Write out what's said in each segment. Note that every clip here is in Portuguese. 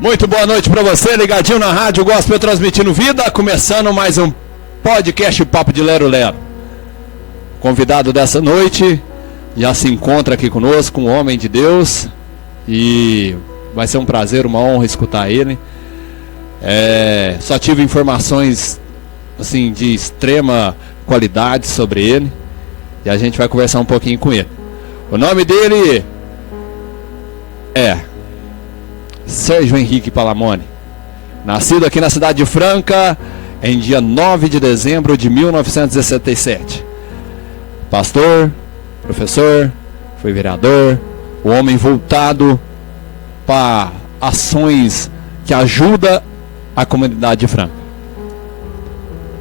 Muito boa noite para você, ligadinho na Rádio Gospel Transmitindo Vida, começando mais um podcast Papo de Lero Lero. Convidado dessa noite já se encontra aqui conosco, um homem de Deus, e vai ser um prazer, uma honra escutar ele. Só tive informações assim de extrema qualidade sobre ele e a gente vai conversar um pouquinho com ele. O nome dele é Sérgio Henrique Palamone, nascido aqui na cidade de Franca em dia 9 de dezembro de 1967. Pastor, professor, foi vereador, um homem voltado para ações que ajudam a comunidade de Franca.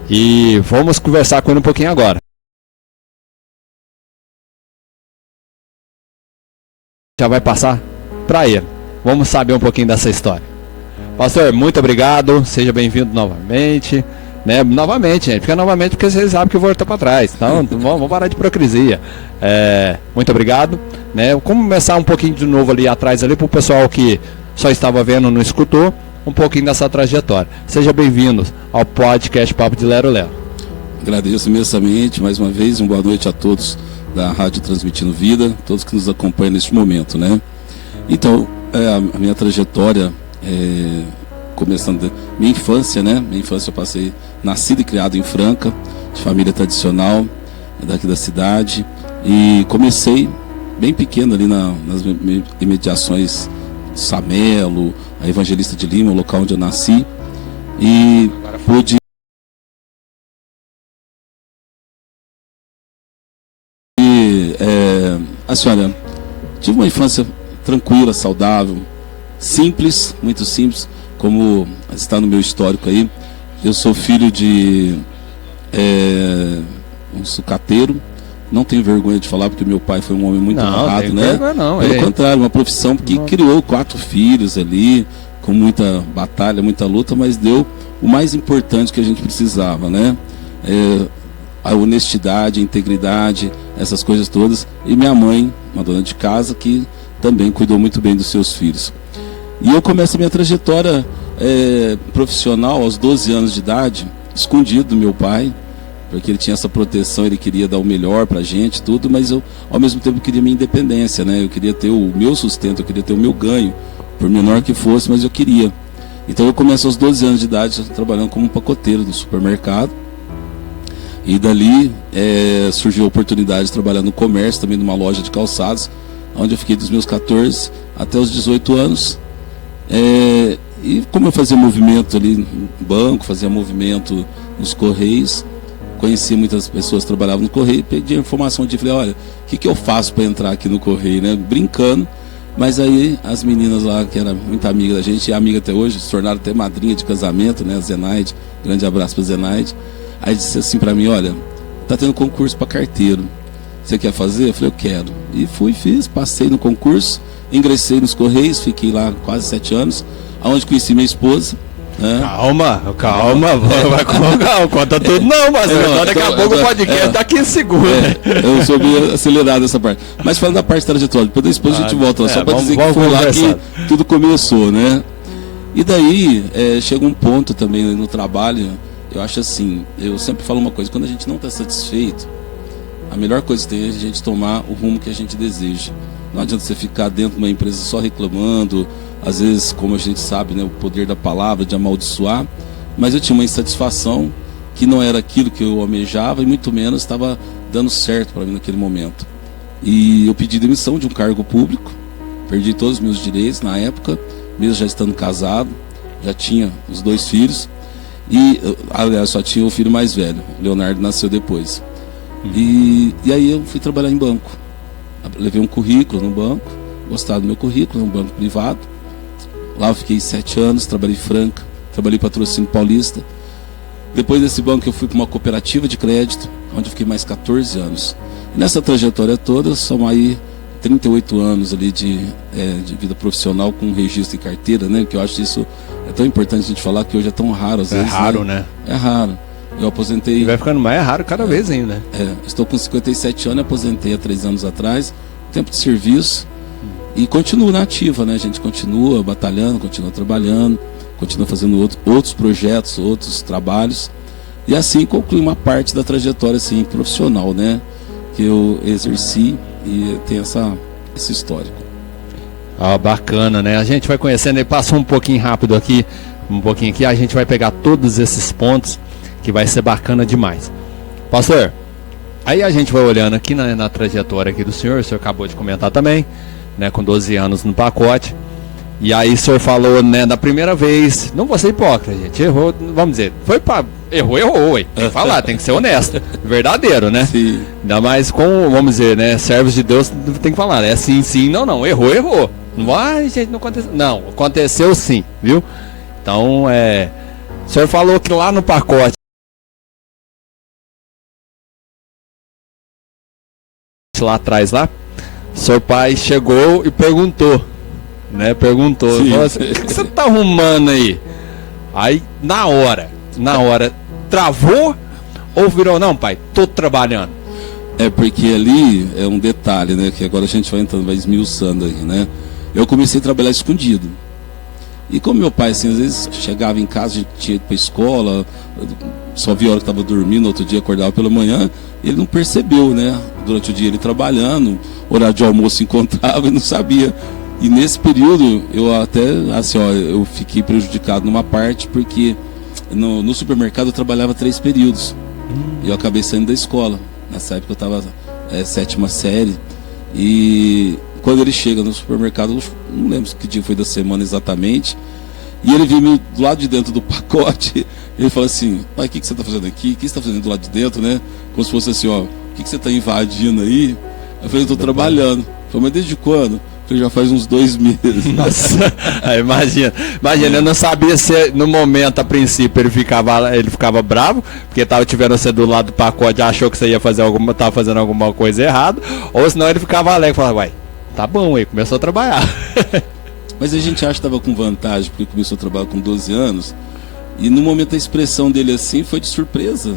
E vamos conversar com ele um pouquinho agora. Já vai passar para ele. Vamos saber um pouquinho dessa história. Pastor, muito obrigado, seja bem-vindo novamente. Novamente, gente, fica novamente porque vocês sabem que eu vou voltar para trás. Então, vamos parar de hipocrisia. Muito obrigado. Vamos começar um pouquinho de novo ali atrás, ali para o pessoal que só estava vendo, não escutou, um pouquinho dessa trajetória. Seja bem-vindo ao podcast Papo de Lero Lero. Agradeço imensamente, mais uma vez, uma boa noite a todos da Rádio Transmitindo Vida, todos que nos acompanham neste momento, Então, a minha trajetória, começando minha infância, Minha infância eu nascido e criado em Franca, de família tradicional, daqui da cidade, e comecei bem pequeno ali nas imediações de Samelo, a Evangelista de Lima, o local onde eu nasci, e pude olha, tive uma infância tranquila, saudável, simples, muito simples, como está no meu histórico aí. Eu sou filho de um sucateiro, não tenho vergonha de falar, porque meu pai foi um homem muito honrado, Pelo contrário, uma profissão que criou 4 filhos ali, com muita batalha, muita luta, mas deu o mais importante que a gente precisava, a honestidade, a integridade, essas coisas todas. E minha mãe, uma dona de casa, que também cuidou muito bem dos seus filhos. E eu começo a minha trajetória profissional aos 12 anos de idade, escondido do meu pai, porque ele tinha essa proteção, ele queria dar o melhor pra gente, tudo, mas eu, ao mesmo tempo, queria minha independência, Eu queria ter o meu sustento, eu queria ter o meu ganho, por menor que fosse, mas eu queria. Então eu começo aos 12 anos de idade, trabalhando como pacoteiro no supermercado. E dali surgiu a oportunidade de trabalhar no comércio, também numa loja de calçados, onde eu fiquei dos meus 14 até os 18 anos. E como eu fazia movimento ali no banco, fazia movimento nos Correios, conhecia muitas pessoas que trabalhavam no Correio, pedi a informação de, falei, olha, o que eu faço para entrar aqui no Correio, Brincando. Mas aí as meninas lá, que era muito amiga da gente, e amiga até hoje, se tornaram até madrinha de casamento, a Zenaide, grande abraço para Zenaide. Aí disse assim para mim, olha, tá tendo concurso para carteiro, você quer fazer? Eu falei, eu quero. E fiz, passei no concurso, ingressei nos Correios, fiquei lá quase 7 anos, onde conheci minha esposa. Calma, vai com calma, conta tudo não, mas daqui a pouco o podcast tá 15 segundos. Eu sou meio acelerado essa parte. Mas falando da parte trajetória, depois da esposa a gente volta, só para dizer que foi lá que tudo começou, E daí, chega um ponto também no trabalho, eu acho assim, eu sempre falo uma coisa, quando a gente não está satisfeito, a melhor coisa que tem é a gente tomar o rumo que a gente deseja. Não adianta você ficar dentro de uma empresa só reclamando, às vezes, como a gente sabe, o poder da palavra, de amaldiçoar, mas eu tinha uma insatisfação que não era aquilo que eu almejava e muito menos estava dando certo para mim naquele momento. E eu pedi demissão de um cargo público, perdi todos os meus direitos na época, mesmo já estando casado, já tinha os 2 filhos, e, aliás, só tinha o filho mais velho, o Leonardo nasceu depois. E aí eu fui trabalhar em banco. Levei um currículo no banco, gostava do meu currículo, um banco privado. Lá eu fiquei 7 anos, trabalhei em Franca, trabalhei em Patrocínio Paulista. Depois desse banco eu fui para uma cooperativa de crédito, onde eu fiquei mais 14 anos. E nessa trajetória toda, somar aí 38 anos ali de vida profissional com registro e carteira, que eu acho isso é tão importante a gente falar, que hoje é tão raro às vezes. É raro, É raro. Eu aposentei... E vai ficando mais raro cada vez ainda. Estou com 57 anos, aposentei há 3 anos atrás. Tempo de serviço. E continua na ativa, né? A gente continua batalhando, continua trabalhando, continua fazendo outros projetos, outros trabalhos. E assim conclui uma parte da trajetória assim, profissional, né? Que eu exerci e tem esse histórico. Bacana, né? A gente vai conhecendo, ele passou um pouquinho rápido aqui, a gente vai pegar todos esses pontos, que vai ser bacana demais. Pastor, aí a gente vai olhando aqui na trajetória aqui do senhor, o senhor acabou de comentar também, né? Com 12 anos no pacote. E aí o senhor falou, né, da primeira vez, não vou ser hipócrita, gente, errou, vamos dizer, errou, ué. Tem que falar, tem que ser honesto, verdadeiro, né? Sim. Ainda mais com, vamos dizer, né, servos de Deus, tem que falar, é sim, não, errou. Não vai, gente, não aconteceu. Não, aconteceu sim, viu? Então, o senhor falou que lá no pacote, lá atrás, seu pai chegou e perguntou, falou assim, o que você tá arrumando aí? Aí, na hora, travou ou virou, não, pai, tô trabalhando? É porque ali é um detalhe, né, que agora a gente vai entrando, vai esmiuçando aí, né? Eu comecei a trabalhar escondido. E como meu pai, assim, às vezes chegava em casa, a gente tinha ido pra escola, só via a hora que estava dormindo, outro dia acordava pela manhã, ele não percebeu, né? Durante o dia ele trabalhando, horário de almoço encontrava e não sabia. E nesse período, eu até, assim, eu fiquei prejudicado numa parte, porque no supermercado eu trabalhava 3 períodos. E eu acabei saindo da escola. Nessa época eu estava 7ª série. E quando ele chega no supermercado, não lembro que dia foi da semana exatamente, e ele viu do lado de dentro do pacote, ele falou assim, pai, o que você está fazendo aqui? O que você está fazendo do lado de dentro, né? Como se fosse assim, o que você está invadindo aí? Eu falei, eu estou trabalhando. Ele falou, mas desde quando? Eu falei, já faz uns 2 meses. Nossa, imagina, eu não sabia se no momento, a princípio, ele ficava bravo, porque estava tiveram você do lado do pacote, achou que você ia fazer estava fazendo alguma coisa errada, ou senão ele ficava alegre, falava, vai, tá bom, aí começou a trabalhar. Mas a gente acha que estava com vantagem, porque começou a trabalhar com 12 anos, e no momento a expressão dele assim foi de surpresa,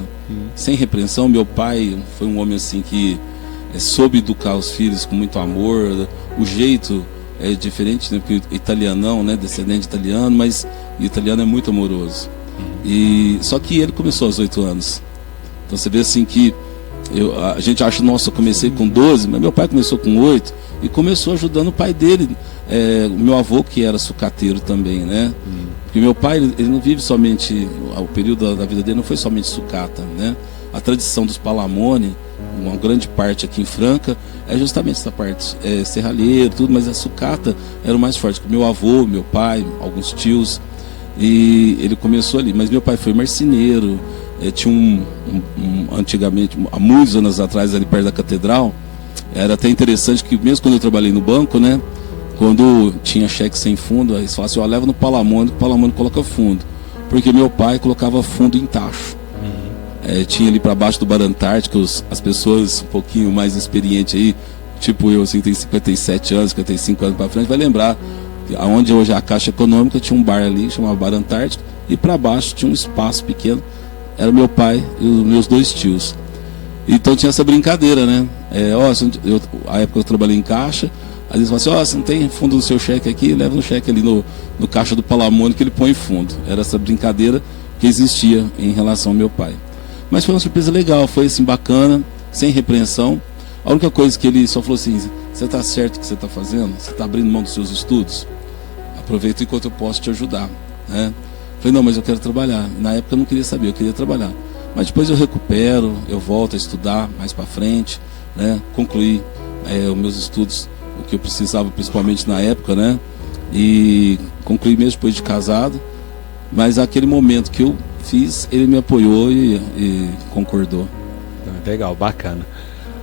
sem repreensão. Meu pai foi um homem assim que soube educar os filhos com muito amor, o jeito é diferente, né? Porque italianão, né? Descendente italiano, mas o italiano é muito amoroso. E só que ele começou aos 8 anos. Então você vê assim que a gente acha, nossa, eu comecei com 12, mas meu pai começou com 8 e começou ajudando o pai dele, o meu avô, que era sucateiro também, né? Porque meu pai, ele não vive somente, o período da vida dele não foi somente sucata, né? A tradição dos Palamone, uma grande parte aqui em Franca, é justamente essa parte, serralheiro, tudo, mas a sucata era o mais forte. Meu avô, meu pai, alguns tios, e ele começou ali. Mas meu pai foi marceneiro, tinha antigamente, há muitos anos atrás, ali perto da catedral, era até interessante que mesmo quando eu trabalhei no banco, né, quando tinha cheque sem fundo, eles falavam assim, leva no Palamone, que o Palamone coloca fundo, porque meu pai colocava fundo em tacho. Tinha ali para baixo do Bar Antártico, as pessoas um pouquinho mais experientes aí, tipo eu, assim, tem 57 anos, 55 anos para frente, vai lembrar que aonde hoje é a Caixa Econômica, tinha um bar ali, chamava Bar Antártico, e para baixo tinha um espaço pequeno, era meu pai e os meus 2 tios. Então tinha essa brincadeira, né? A época eu trabalhei em caixa, às vezes falavam assim, você não tem fundo no seu cheque aqui? Leva no cheque ali no caixa do Palamone que ele põe fundo. Era essa brincadeira que existia em relação ao meu pai. Mas foi uma surpresa legal, foi assim bacana, sem repreensão. A única coisa que ele só falou assim, você está certo o que você está fazendo? Você está abrindo mão dos seus estudos? Aproveita enquanto eu posso te ajudar, né? Falei, não, mas eu quero trabalhar. Na época eu não queria saber, eu queria trabalhar. Mas depois eu recupero, eu volto a estudar mais para frente, né? Concluí os meus estudos, o que eu precisava principalmente na época, né? E concluí mesmo depois de casado. Mas aquele momento que eu fiz, ele me apoiou e concordou. Legal, bacana.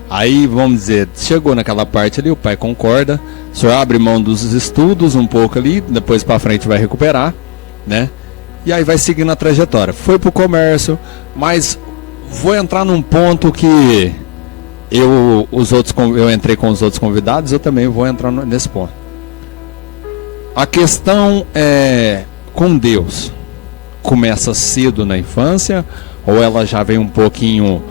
Aí, vamos dizer, chegou naquela parte ali, o pai concorda, o senhor abre mão dos estudos um pouco ali, depois para frente vai recuperar, né? E aí vai seguindo a trajetória. Foi pro comércio, mas vou entrar num ponto que eu entrei com os outros convidados, eu também vou entrar nesse ponto. A questão com Deus começa cedo na infância, ou ela já vem um pouquinho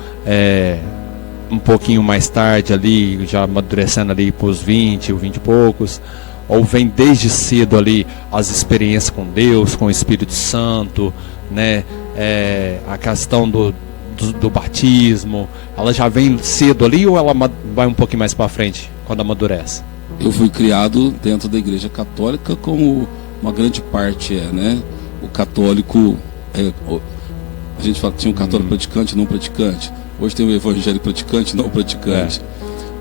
um pouquinho mais tarde ali, já amadurecendo ali para os 20 ou 20 e poucos, ou vem desde cedo ali as experiências com Deus, com o Espírito Santo, né? A questão do batismo, ela já vem cedo ali ou ela vai um pouquinho mais para frente, quando amadurece? Eu fui criado dentro da Igreja Católica, como uma grande parte né? O católico, a gente fala que tinha um católico praticante e não praticante. Hoje tem o evangélico praticante e não praticante.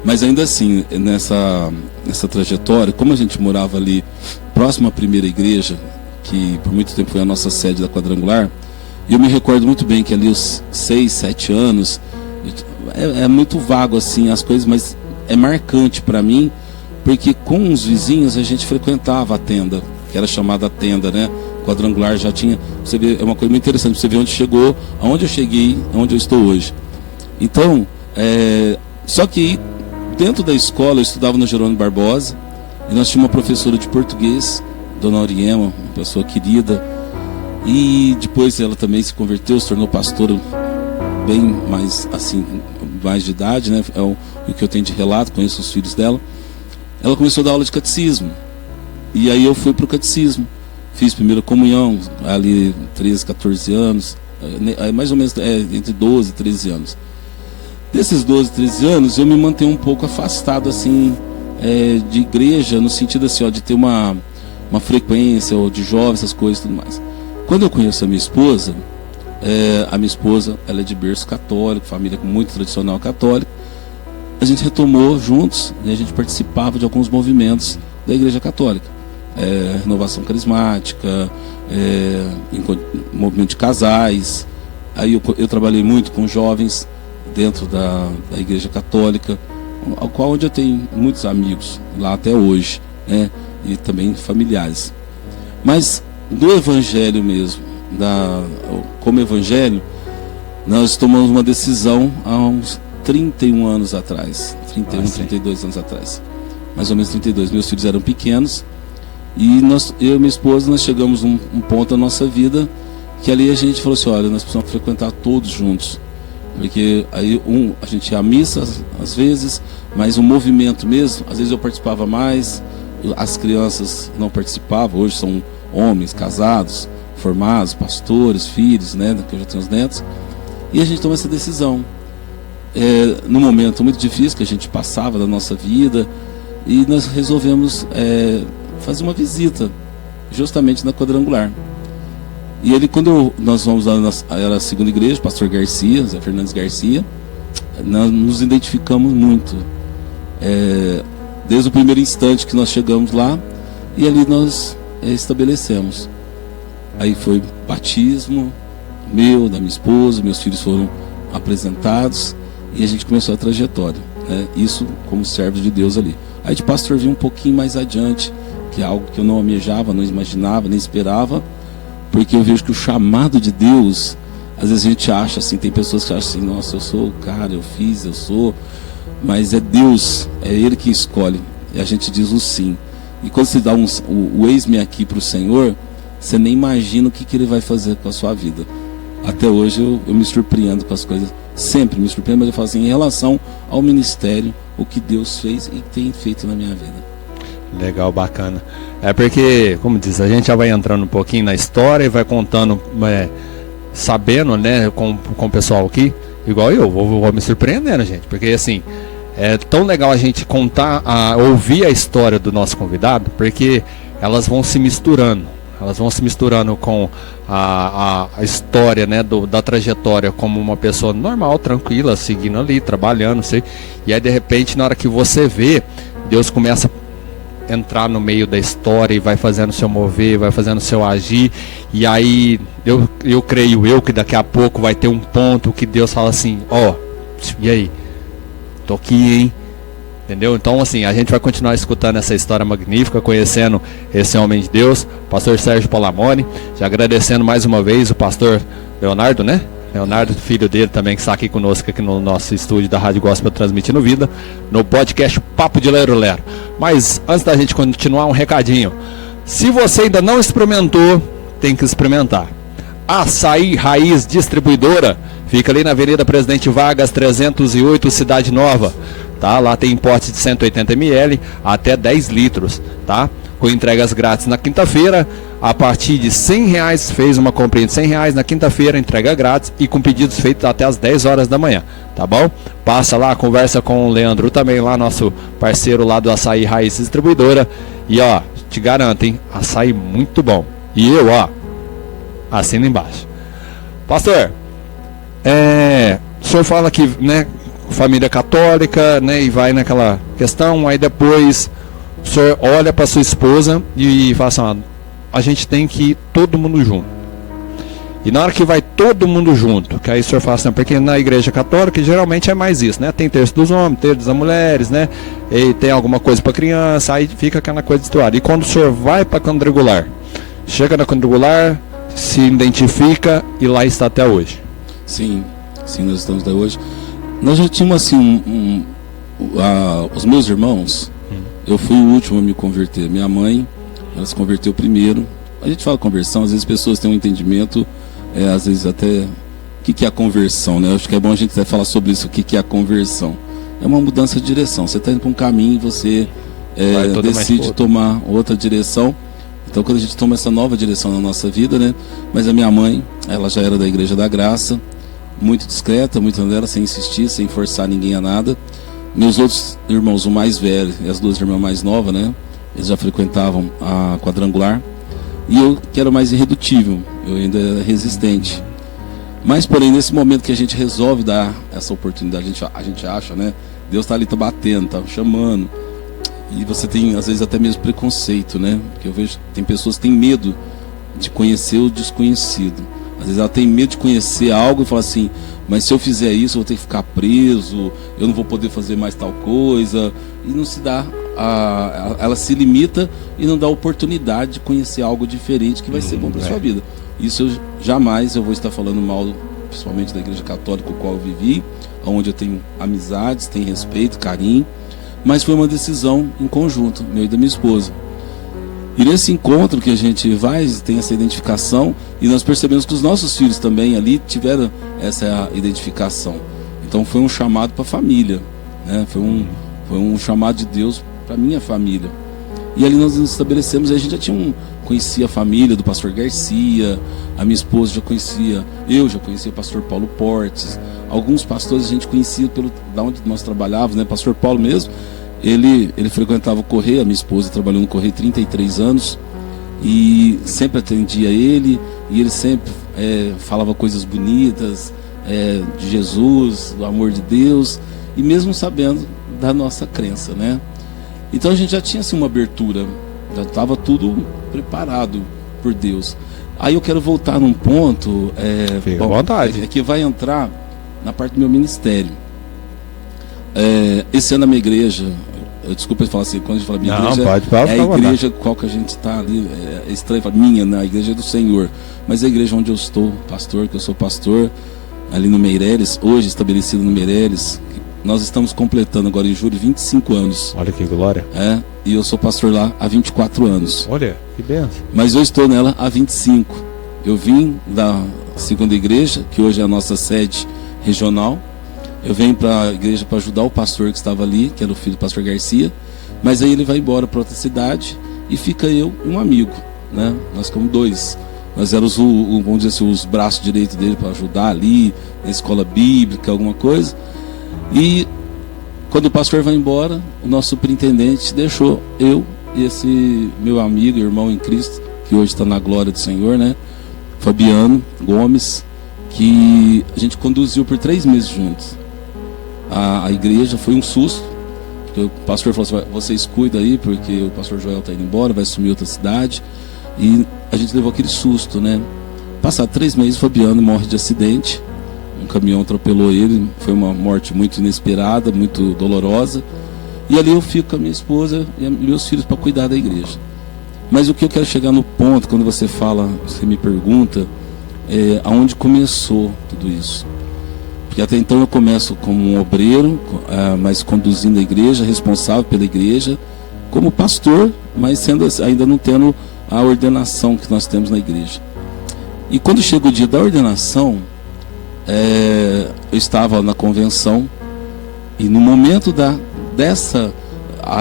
Mas ainda assim, nessa trajetória, como a gente morava ali próximo à primeira igreja, que por muito tempo foi a nossa sede da Quadrangular, e eu me recordo muito bem que ali os 6, 7 anos, é muito vago assim as coisas, mas é marcante para mim, porque com os vizinhos a gente frequentava a tenda, que era chamada tenda, né? Quadrangular já tinha, você vê, é uma coisa muito interessante, você vê onde chegou, aonde eu cheguei, aonde eu estou hoje. Então, só que dentro da escola eu estudava no Jerônimo Barbosa, e nós tínhamos uma professora de português, Dona Auriema, uma pessoa querida, e depois ela também se converteu, se tornou pastora bem mais assim, mais de idade, né? É o que eu tenho de relato, conheço os filhos dela. Ela começou a dar aula de catecismo, e aí eu fui para o catecismo, fiz primeira comunhão ali 13, 14 anos, mais ou menos entre 12 e 13 anos. Desses 12, 13 anos eu me mantenho um pouco afastado assim de igreja, no sentido assim, de ter uma frequência, ou de jovens, essas coisas e tudo mais. Quando eu conheço a minha esposa, ela é de berço católico, família muito tradicional católica, a gente retomou juntos, né, a gente participava de alguns movimentos da Igreja Católica, renovação carismática, movimento de casais. Aí eu trabalhei muito com jovens dentro da Igreja Católica, ao qual onde eu tenho muitos amigos lá até hoje, né, e também familiares. Mas do Evangelho mesmo, como Evangelho, nós tomamos uma decisão há uns 31 anos atrás, 32 anos atrás, mais ou menos 32. Meus filhos eram pequenos, e eu e minha esposa, nós chegamos a um ponto da nossa vida que ali a gente falou assim, olha, nós precisamos frequentar todos juntos, porque aí a gente ia à missa às vezes, mas o movimento mesmo, às vezes eu participava mais, as crianças não participavam, hoje são homens casados, formados, pastores, filhos, né, que eu já tenho os netos, e a gente tomou essa decisão num momento muito difícil que a gente passava da nossa vida, e nós resolvemos fazer uma visita justamente na Quadrangular. E ele, quando nós vamos lá, era a segunda igreja, pastor Garcia, Zé Fernandes Garcia, nós nos identificamos muito, desde o primeiro instante que nós chegamos lá, e ali nós estabelecemos. Aí foi batismo meu, da minha esposa, meus filhos foram apresentados, e a gente começou a trajetória, né? Isso como servo de Deus ali. Aí de pastor vi um pouquinho mais adiante, que é algo que eu não almejava, não imaginava, nem esperava, porque eu vejo que o chamado de Deus, às vezes a gente acha assim, tem pessoas que acham assim, nossa, eu sou o cara, eu sou, mas é Deus, é Ele que escolhe, e a gente diz o sim. E quando você dá o eis-me aqui para o Senhor, você nem imagina o que Ele vai fazer com a sua vida. Até hoje eu me surpreendo com as coisas, sempre me surpreendo, mas eu falo assim, em relação ao ministério, o que Deus fez e tem feito na minha vida. Legal, bacana. Porque, como diz, a gente já vai entrando um pouquinho na história e vai contando, sabendo, né, com o pessoal aqui, igual eu, vou me surpreendendo, gente, porque assim, é tão legal a gente contar, ouvir a história do nosso convidado, porque elas vão se misturando com a história, né, da trajetória como uma pessoa normal, tranquila, seguindo ali, trabalhando, sei, e aí de repente na hora que você vê, Deus começa a entrar no meio da história e vai fazendo o seu mover, vai fazendo o seu agir, e aí eu creio que daqui a pouco vai ter um ponto que Deus fala assim, e aí, tô aqui, hein? Entendeu? Então, assim, a gente vai continuar escutando essa história magnífica, conhecendo esse homem de Deus, pastor Sérgio Palamone, já agradecendo mais uma vez o pastor Leonardo, né? Leonardo, filho dele também, que está aqui conosco, aqui no nosso estúdio da Rádio Gospel Transmitindo Vida, no podcast Papo de Lero Lero. Mas, antes da gente continuar, um recadinho. Se você ainda não experimentou, tem que experimentar. Açaí Raiz Distribuidora, fica ali na Avenida Presidente Vargas 308, Cidade Nova, tá? Lá tem importe de 180 ml até 10 litros, tá? Com entregas grátis na quinta-feira, a partir de R$100, fez uma comprinha de R$100 na quinta-feira, entrega grátis e com pedidos feitos até as 10 horas da manhã, tá bom? Passa lá, conversa com o Leandro também, lá nosso parceiro lá do Açaí Raiz Distribuidora, e ó, te garanto, hein, açaí muito bom. E eu, ó, assina embaixo. Pastor, o senhor fala que, né, família católica, né, e vai naquela questão, aí depois o senhor olha para sua esposa e fala assim, ó, a gente tem que ir todo mundo junto. E na hora que vai todo mundo junto, que aí o senhor fala assim, porque na igreja católica geralmente é mais isso, né? Tem terço dos homens, terço das mulheres, né? E tem alguma coisa para criança, aí fica aquela coisa destoada. E quando o senhor vai para quadrangular, chega na quadrangular, se identifica e lá está até hoje. Sim, nós estamos até hoje. Nós já tínhamos assim, os meus irmãos, eu fui o último a me converter. Minha mãe, ela se converteu primeiro. A gente fala conversão, às vezes pessoas têm um entendimento, às vezes até, o que é a conversão, né? Eu acho que é bom a gente até falar sobre isso, o que é a conversão. É uma mudança de direção, você está indo para um caminho e você decide tomar outra direção. Então quando a gente toma essa nova direção na nossa vida, né? Mas a minha mãe, ela já era da Igreja da Graça, muito discreta, muito dela, sem insistir, sem forçar ninguém a nada. Meus outros irmãos, o mais velho e as duas irmãs mais novas, né? Eles já frequentavam a quadrangular. E eu, que era mais irredutível, eu ainda era resistente. Mas, porém, nesse momento que a gente resolve dar essa oportunidade, a gente acha, né? Deus está ali, está batendo, está chamando. E você tem, às vezes, até mesmo preconceito, né? Porque eu vejo, tem pessoas que têm medo de conhecer o desconhecido. Às vezes ela tem medo de conhecer algo e fala assim, mas se eu fizer isso eu vou ter que ficar preso, eu não vou poder fazer mais tal coisa. E não se dá, ela se limita e não dá oportunidade de conhecer algo diferente que vai ser bom para a sua vida. Isso jamais eu vou estar falando mal, principalmente da Igreja Católica com a qual eu vivi, onde eu tenho amizades, tenho respeito, carinho. Mas foi uma decisão em conjunto, meu e da minha esposa. E nesse encontro que a gente vai, tem essa identificação, e nós percebemos que os nossos filhos também ali tiveram essa identificação. Então foi um chamado para a família, né? Foi um chamado de Deus para a minha família. E ali nós nos estabelecemos, a gente já conhecia a família do pastor Garcia, a minha esposa já conhecia, eu já conhecia o pastor Paulo Portes, alguns pastores a gente conhecia da onde nós trabalhávamos, né? Pastor Paulo mesmo, ele frequentava o Correio, a minha esposa trabalhou no Correio 33 anos, e sempre atendia ele, e ele sempre falava coisas bonitas, de Jesus, do amor de Deus, e mesmo sabendo da nossa crença, né? Então a gente já tinha assim uma abertura, já estava tudo preparado por Deus. Aí eu quero voltar num ponto, fica à vontade, que vai entrar na parte do meu ministério. Esse ano a minha igreja, desculpa eu falar assim, quando a gente fala minha igreja, é a igreja qual que a gente está ali, é estranho falar minha, né? A igreja é do Senhor, mas a igreja onde eu estou, pastor, que eu sou pastor, ali no Meireles, hoje estabelecido no Meireles, nós estamos completando agora em julho 25 anos. Olha que glória. E eu sou pastor lá há 24 anos. Olha, que benção. Mas eu estou nela há 25. Eu vim da segunda igreja, que hoje é a nossa sede regional. Eu venho para a igreja para ajudar o pastor que estava ali, que era o filho do pastor Garcia. Mas aí ele vai embora para outra cidade e fica eu e um amigo, né? Nós ficamos dois. Nós éramos, vamos dizer assim, os braços direitos dele para ajudar ali, na escola bíblica, alguma coisa. E quando o pastor vai embora, o nosso superintendente deixou eu e esse meu amigo, irmão em Cristo, que hoje está na glória do Senhor, né? Fabiano Gomes, que a gente conduziu por 3 meses juntos. A igreja foi um susto, porque o pastor falou assim, vocês cuidam aí, porque o pastor Joel está indo embora, vai assumir outra cidade. E a gente levou aquele susto, né? Passado 3 meses, Fabiano morre de acidente. Um caminhão atropelou ele, foi uma morte muito inesperada, muito dolorosa. E ali eu fico com a minha esposa e meus filhos para cuidar da igreja. Mas o que eu quero chegar no ponto, quando você me pergunta, aonde começou tudo isso. Porque até então eu começo como um obreiro, mas conduzindo a igreja, responsável pela igreja, como pastor, mas ainda não tendo a ordenação que nós temos na igreja. E quando chegou o dia da ordenação, eu estava na convenção, e no momento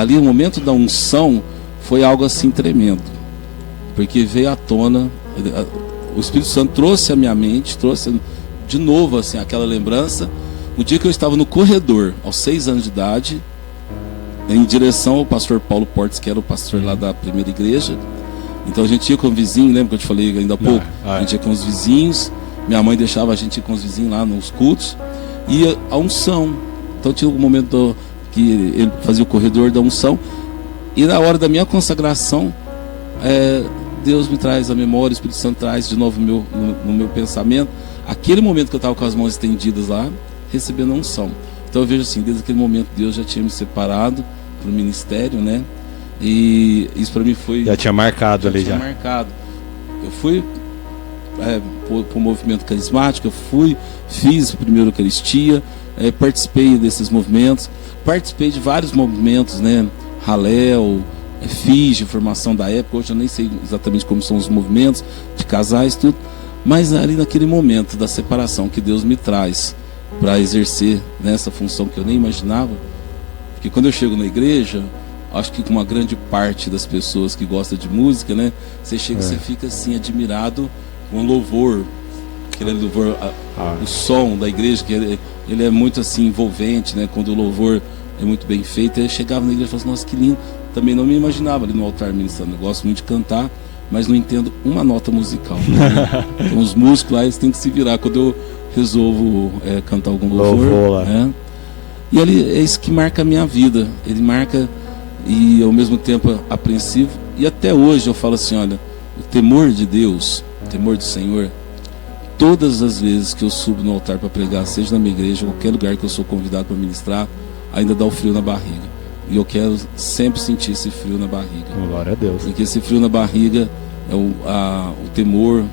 no momento da unção, foi algo assim tremendo, porque veio à tona, o Espírito Santo trouxe à minha mente, trouxe de novo assim, aquela lembrança, o dia que eu estava no corredor, aos 6 anos de idade, em direção ao pastor Paulo Portes, que era o pastor lá da primeira igreja. Então a gente ia com o vizinho, lembra que eu te falei ainda há pouco? A gente ia com os vizinhos, minha mãe deixava a gente ir com os vizinhos lá nos cultos, e a unção. Então tinha um momento que ele fazia o corredor da unção, e na hora da minha consagração, Deus me traz a memória, o Espírito Santo traz de novo no meu pensamento, aquele momento que eu estava com as mãos estendidas lá, recebendo a unção. Então eu vejo assim, desde aquele momento Deus já tinha me separado para o ministério, né? E isso para mim foi... Já tinha marcado ali. Já tinha marcado. Eu fui para o movimento carismático, fiz a primeira Eucaristia, participei desses movimentos, participei de vários movimentos, né? Halel, FIGE, formação da época, hoje eu nem sei exatamente como são os movimentos de casais, tudo, mas ali naquele momento da separação que Deus me traz para exercer nessa função que eu nem imaginava, porque quando eu chego na igreja, acho que com uma grande parte das pessoas que gostam de música, né, você chega e você fica assim admirado com o louvor, aquele louvor, o som da igreja, que ele é muito assim envolvente, né, quando o louvor é muito bem feito. Eu chegava na igreja e falava assim, nossa, que lindo. Também não me imaginava ali no altar ministrando. Eu gosto muito de cantar, mas não entendo uma nota musical, né? Então os músicos lá, eles têm que se virar quando eu resolvo cantar algum louvor, né? E ali é isso que marca a minha vida. Ele marca, e ao mesmo tempo apreensivo. E até hoje eu falo assim, olha, o temor de Deus, o temor do Senhor, todas as vezes que eu subo no altar para pregar, seja na minha igreja, qualquer lugar que eu sou convidado para ministrar, ainda dá o frio na barriga. E eu quero sempre sentir esse frio na barriga. Glória a Deus. Porque esse frio na barriga é o temor,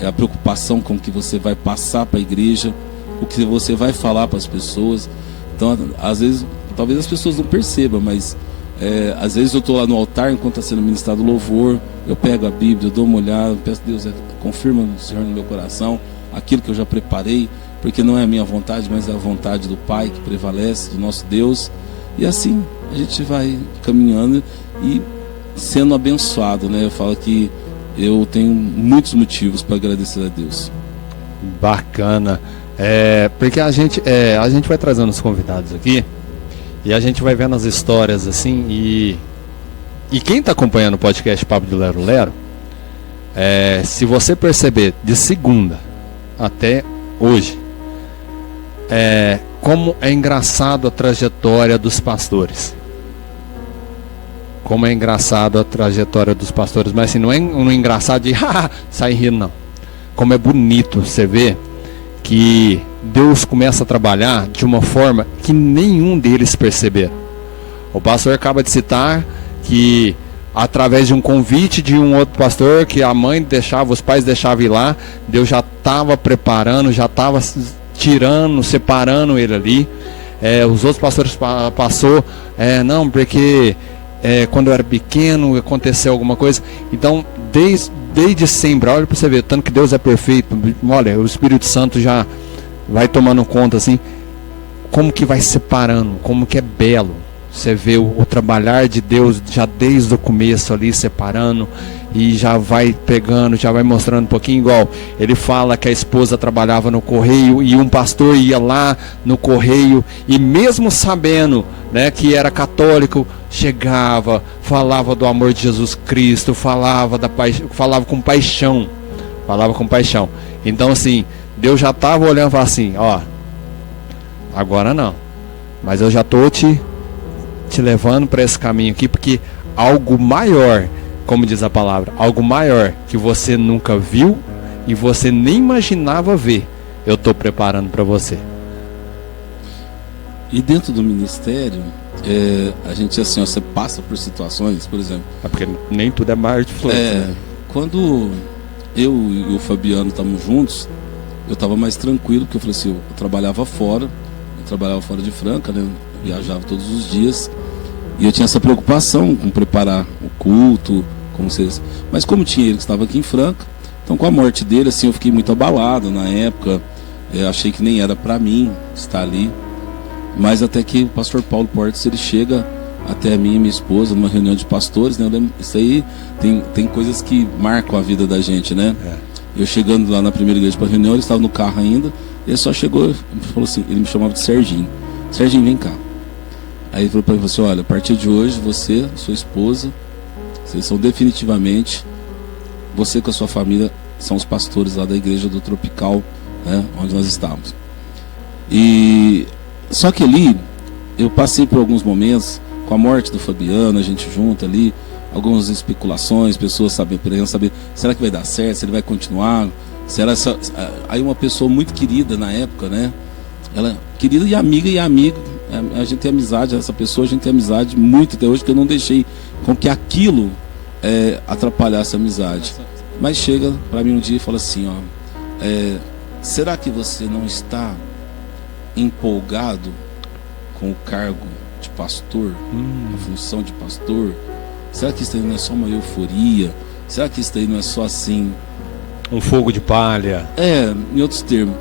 é a preocupação com o que você vai passar para a igreja, o que você vai falar para as pessoas. Então, às vezes, talvez as pessoas não percebam, mas às vezes eu estou lá no altar, enquanto está sendo ministrado o louvor, eu pego a Bíblia, eu dou uma olhada, peço a Deus, confirma o Senhor no meu coração aquilo que eu já preparei, porque não é a minha vontade, mas é a vontade do Pai que prevalece, do nosso Deus. E assim a gente vai caminhando e sendo abençoado, né? Eu falo que eu tenho muitos motivos para agradecer a Deus. Bacana. Porque a gente vai trazendo os convidados aqui e a gente vai vendo as histórias assim, e quem está acompanhando o podcast Papo de Lero Lero, se você perceber de segunda até hoje, como é engraçado a trajetória dos pastores. Como é engraçado a trajetória dos pastores. Mas assim, não é um engraçado de sair rindo, não. Como é bonito você ver que Deus começa a trabalhar de uma forma que nenhum deles perceberam. O pastor acaba de citar que através de um convite de um outro pastor, que a mãe deixava, os pais deixavam ir lá, Deus já estava preparando, já estava tirando, separando ele ali. Os outros pastores passou, não, porque quando eu era pequeno aconteceu alguma coisa. Então, desde sempre, olha para você ver, tanto que Deus é perfeito, olha, o Espírito Santo já vai tomando conta assim, como que vai separando, como que é belo. Você vê o trabalhar de Deus já desde o começo ali, separando, e já vai pegando, já vai mostrando um pouquinho, igual ele fala que a esposa trabalhava no correio e um pastor ia lá no correio, e mesmo sabendo, né, que era católico, chegava, falava do amor de Jesus Cristo, falava com paixão, Então assim, Deus já estava olhando e falava assim, ó, agora não, mas eu já estou te levando para esse caminho aqui, porque algo maior, como diz a palavra, algo maior que você nunca viu e você nem imaginava ver, eu estou preparando para você. E dentro do ministério, a gente assim, você passa por situações, por exemplo, porque nem tudo é mar de flores, né? Quando eu e o Fabiano estávamos juntos, eu estava mais tranquilo, porque eu falei assim, eu trabalhava fora de Franca, né? Viajava todos os dias, e eu tinha essa preocupação com preparar o culto, mas como tinha ele que estava aqui em Franca, Então, com a morte dele, assim, eu fiquei muito abalado na época. Eu achei que nem era para mim estar ali. Mas até que o pastor Paulo Portes, ele chega até mim e minha esposa numa reunião de pastores, né? Eu lembro, isso aí tem coisas que marcam a vida da gente, né? Eu chegando lá na primeira igreja para reunião, ele estava no carro ainda, e ele só chegou e falou assim, ele me chamava de Serginho. Serginho, vem cá. Aí ele falou para mim assim, olha, a partir de hoje, você, sua esposa, vocês são definitivamente, você com a sua família, são os pastores lá da igreja do Tropical, né? Onde nós estávamos. E só que ali, eu passei por alguns momentos, com a morte do Fabiano, a gente junto ali, algumas especulações, pessoas querendo saber, será que vai dar certo, se ele vai continuar, será só... Aí uma pessoa muito querida na época, né? Ela, querida e amigo, a gente tem amizade, essa pessoa a gente tem amizade muito até hoje, que eu não deixei com que aquilo atrapalhasse a amizade. Mas chega para mim um dia e fala assim, ó, será que você não está empolgado com o cargo de pastor, a função de pastor? Será que isso aí não é só uma euforia? Será que isso aí não é só assim um fogo de palha? Em outros termos,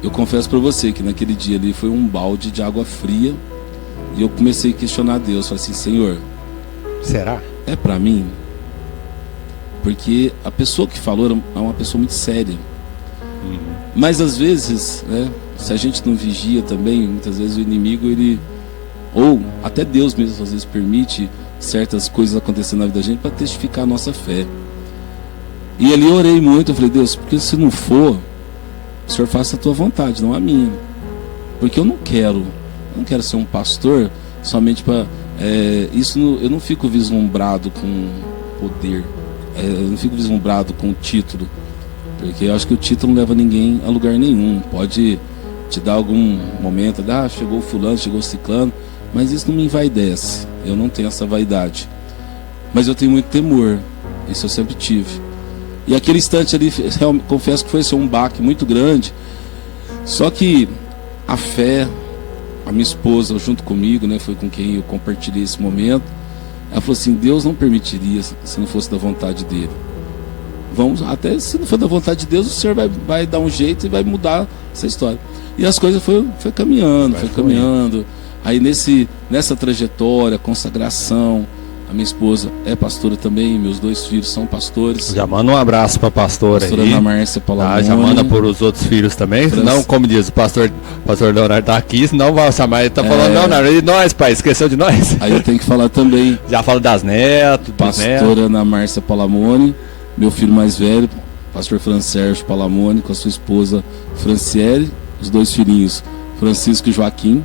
eu confesso para você que naquele dia ali foi um balde de água fria e eu comecei a questionar Deus, falei assim, Senhor, será? É para mim? Porque a pessoa que falou é uma pessoa muito séria. Mas às vezes, né, se a gente não vigia também, muitas vezes o inimigo, ele, ou até Deus mesmo às vezes permite certas coisas acontecendo na vida da gente para testificar a nossa fé. E ali eu orei muito, eu falei, Deus, porque se não for, o Senhor faça a tua vontade, não a minha. Porque eu não quero ser um pastor somente para... eu não fico vislumbrado com poder, eu não fico vislumbrado com o título, porque eu acho que o título não leva ninguém a lugar nenhum. Pode te dar algum momento, chegou fulano, chegou ciclano, mas isso não me envaidece, eu não tenho essa vaidade. Mas eu tenho muito temor, isso eu sempre tive. E aquele instante ali, confesso que foi um baque muito grande. Só que a fé, a minha esposa junto comigo, né, foi com quem eu compartilhei esse momento. Ela falou assim, Deus não permitiria se não fosse da vontade dele. Até se não for da vontade de Deus, o Senhor vai dar um jeito e vai mudar essa história. E as coisas foi caminhando. Aí nessa trajetória, consagração, a minha esposa é pastora também, meus 2 filhos são pastores. Já manda um abraço para a pastora aí. Ana Márcia Palamone. Já manda por os outros filhos também. Senão, como diz o pastor Leonardo está aqui, senão vai chamar, ele está falando, Leonardo, e nós, pai, esqueceu de nós? Aí eu tenho que falar também. Já fala das netas. Pastora Ana Márcia Palamone, meu filho mais velho, pastor Francérgio Palamone, com a sua esposa Franciele, os 2 filhinhos, Francisco e Joaquim.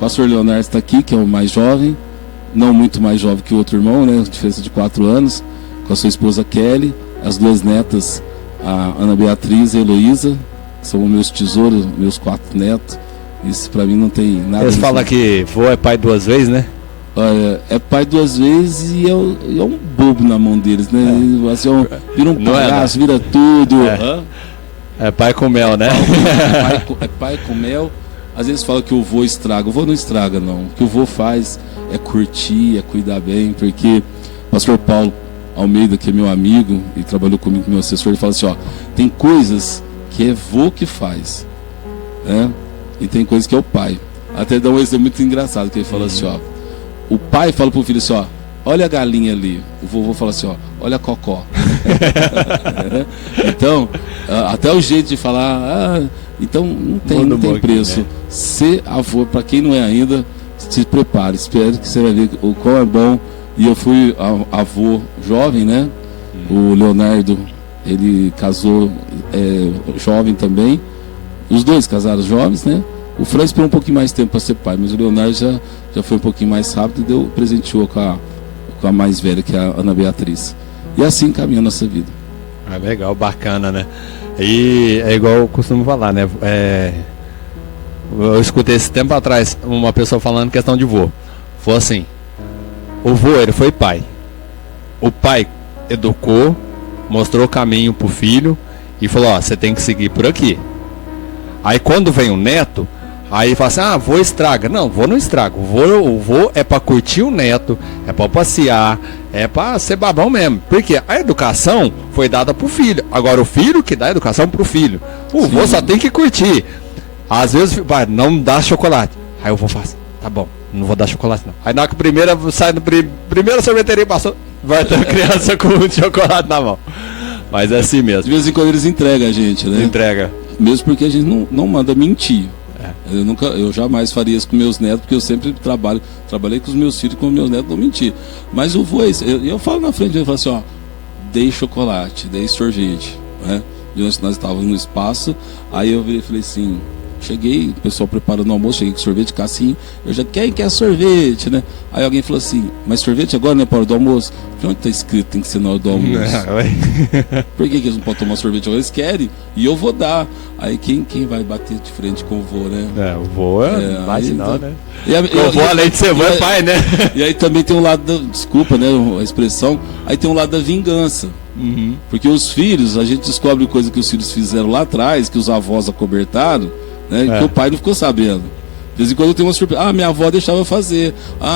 Pastor Leonardo está aqui, que é o mais jovem, não muito mais jovem que o outro irmão, né? Diferença de 4 anos, com a sua esposa Kelly, as 2 netas, a Ana Beatriz e a Heloísa, são meus tesouros, meus 4 netos. Isso para mim não tem nada. Eles falam que vô é pai 2 vezes, né? Olha, é pai 2 vezes e é um bobo na mão deles, né? Assim, vira um palhaço, vira tudo. É pai com mel, né? É pai com mel. Às vezes fala que o vô estraga. O vô não estraga, não. O que o vô faz é curtir, é cuidar bem, porque o pastor Paulo Almeida, que é meu amigo e trabalhou comigo, meu assessor, ele fala assim, tem coisas que é vô que faz, né? E tem coisas que é o pai. Até dá um exemplo muito engraçado, que ele fala assim, o pai fala pro filho assim, olha a galinha ali. O vovô fala assim, olha a cocó. Então, até o jeito de falar, então não tem preço. Né? Ser avô, para quem não é ainda, se prepare, espere que você vai ver o quão é bom. E eu fui avô jovem, né? O Leonardo, ele casou jovem também. Os 2 casaram jovens, né? O Fran esperou um pouquinho mais tempo para ser pai, mas o Leonardo já foi um pouquinho mais rápido e presenteou com a mais velha, que é a Ana Beatriz. E assim caminha a nossa vida. Legal, bacana, né? E é igual eu costumo falar, né? Eu escutei esse tempo atrás uma pessoa falando questão de vô. Foi assim, o vô, ele foi pai. O pai educou, mostrou o caminho pro filho e falou, você tem que seguir por aqui. Aí quando vem o neto, Aí fala assim, vô estraga. Não, vô não estraga. O vô é pra curtir o neto, é pra passear, é pra ser babão mesmo. Porque a educação foi dada pro filho. Agora o filho que dá a educação pro filho. O vô só tem que curtir. Às vezes, vai, não dá chocolate. Aí o vô fala assim, tá bom, não vou dar chocolate não. Aí na primeira, sai no primeira sorveteria passou, vai ter criança com chocolate na mão. Mas é assim mesmo. De vez em quando eles entregam a gente, né? Entrega. Mesmo porque a gente não manda mentir. Eu jamais faria isso com meus netos, porque eu sempre trabalhei com os meus filhos, com os meus netos, não mentir. Mas o vô é isso. Eu falo na frente, eu falo assim, dei chocolate, dei sorvete, né? E nós estávamos no espaço, aí eu virei e falei assim, cheguei, o pessoal preparando o almoço, cheguei com sorvete, Cassinho, eu já, quem quer sorvete, né? Aí alguém falou assim, mas sorvete agora não é para hora do almoço? Eu falei, onde está escrito tem que ser na hora do almoço? Por que eles não podem tomar sorvete agora? Eles querem, e eu vou dar. Aí quem vai bater de frente com o vô, né? O vô bate não, né? O vô, além de ser vô, é pai, né? E aí também tem um lado desculpa, né, a expressão, aí tem um lado da vingança. Uhum. Porque os filhos, a gente descobre coisa que os filhos fizeram lá atrás, que os avós acobertaram, né, que o pai não ficou sabendo. De vez em quando eu tenho uma surpresa. minha avó deixava eu fazer.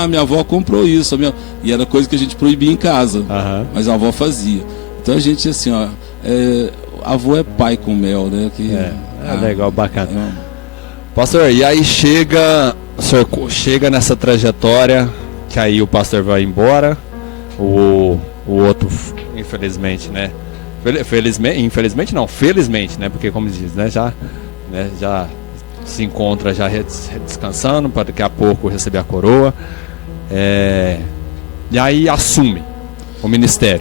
Minha avó comprou isso. E era coisa que a gente proibia em casa. Mas a avó fazia. Então a gente, assim, avô é pai com mel, né? Legal, bacana. Pastor, e aí o senhor chega nessa trajetória, que aí o pastor vai embora, o outro, infelizmente, né? Infelizmente não, felizmente, né? Porque como diz, né? Já se encontra já descansando para daqui a pouco receber a coroa, e aí assume o ministério.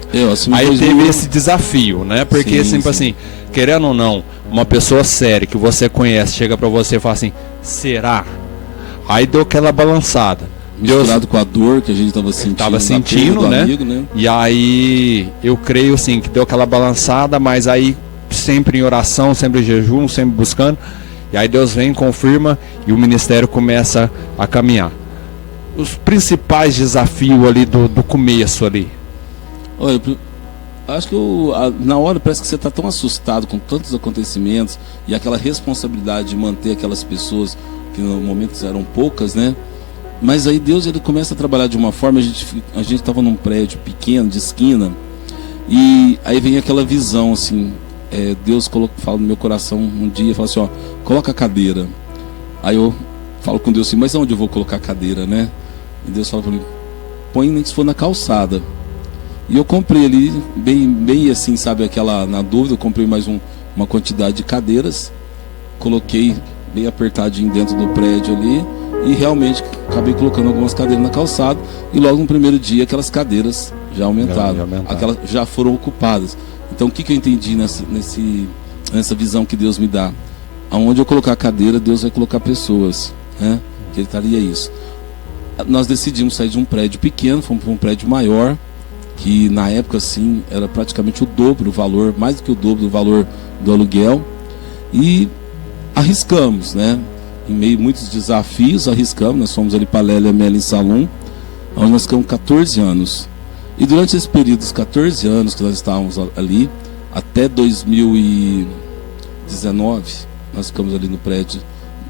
Aí teve esse desafio, né? Porque assim, querendo ou não, uma pessoa séria que você conhece chega para você e fala assim, será? Aí deu aquela balançada. Misturado com a dor que a gente estava sentindo, né? Amigo, né? E aí eu creio assim que deu aquela balançada, mas aí sempre em oração, sempre em jejum, sempre buscando. E aí Deus vem, confirma e o ministério começa a caminhar. Os principais desafios ali do começo ali. Olha, acho que na hora parece que você está tão assustado com tantos acontecimentos e aquela responsabilidade de manter aquelas pessoas que no momento eram poucas, né? Mas aí Deus ele começa a trabalhar de uma forma, a gente estava num prédio pequeno, de esquina, e aí vem aquela visão assim, Deus fala no meu coração um dia, fala assim, coloca a cadeira. Aí eu falo com Deus assim, mas onde eu vou colocar a cadeira, né? E Deus fala para mim, põe nem que se for na calçada. E eu comprei ali, bem assim, sabe, na dúvida, eu comprei mais uma quantidade de cadeiras, coloquei bem apertadinho dentro do prédio ali, e realmente acabei colocando algumas cadeiras na calçada, e logo no primeiro dia aquelas cadeiras já aumentaram. Aquelas já foram ocupadas. Então o que eu entendi nessa visão que Deus me dá? Aonde eu colocar a cadeira, Deus vai colocar pessoas, né? Que Ele estaria isso. Nós decidimos sair de um prédio pequeno, fomos para um prédio maior, que na época assim era praticamente o dobro, o valor, mais do que o dobro do valor do aluguel, e arriscamos, né? Em meio a muitos desafios, arriscamos. Nós fomos ali para Lélia Melin Salum, onde nós ficamos 14 anos. E durante esse período dos 14 anos que nós estávamos ali, até 2019, nós ficamos ali no prédio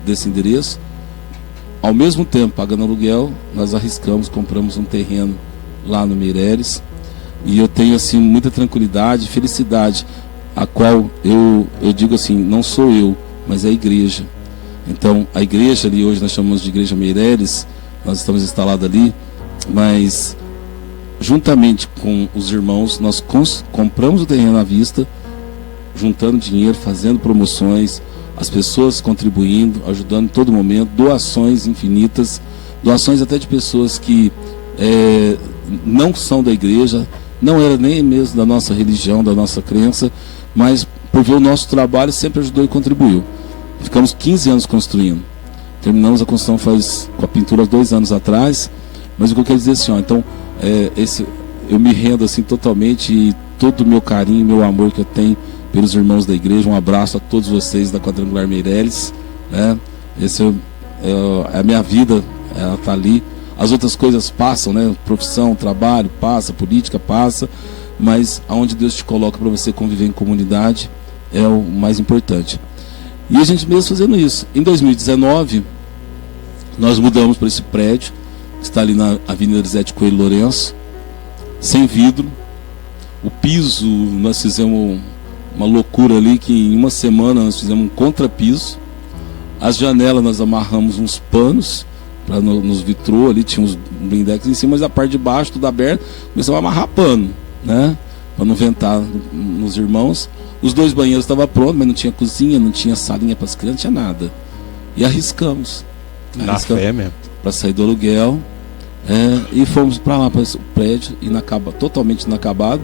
desse endereço. Ao mesmo tempo, pagando aluguel, nós arriscamos, compramos um terreno lá no Meireles. E eu tenho assim muita tranquilidade, felicidade, a qual eu digo assim, não sou eu, mas é a igreja. Então, a igreja ali, hoje nós chamamos de Igreja Meireles, nós estamos instalados ali, mas juntamente com os irmãos, nós compramos o terreno à vista, juntando dinheiro, fazendo promoções, as pessoas contribuindo, ajudando em todo momento, doações infinitas, doações até de pessoas que não são da igreja, não era nem mesmo da nossa religião, da nossa crença, mas por ver o nosso trabalho sempre ajudou e contribuiu. Ficamos 15 anos construindo. Terminamos a construção com a pintura 2 anos atrás. Mas o que eu quero dizer assim, então eu me rendo assim totalmente, e todo o meu carinho, meu amor que eu tenho pelos irmãos da igreja. Um abraço a todos vocês da Quadrangular Meireles, né? Esse é a minha vida, ela está ali. As outras coisas passam, né? Profissão, trabalho, passa, política passa, mas aonde Deus te coloca para você conviver em comunidade é o mais importante. E a gente mesmo fazendo isso. Em 2019, nós mudamos para esse prédio, que está ali na Avenida Elisete Coelho Lourenço, sem vidro. O piso, nós fizemos uma loucura ali, que em uma semana nós fizemos um contrapiso. As janelas nós amarramos uns panos nos vitrô ali, tinha uns blindex em cima, mas a parte de baixo, tudo aberto, começamos a amarrar pano, né? Para não ventar nos irmãos. Os 2 banheiros estavam prontos, mas não tinha cozinha, não tinha salinha para as crianças, não tinha nada. E arriscamos. Na fé mesmo. Para sair do aluguel. E fomos para lá, para o prédio, totalmente inacabado,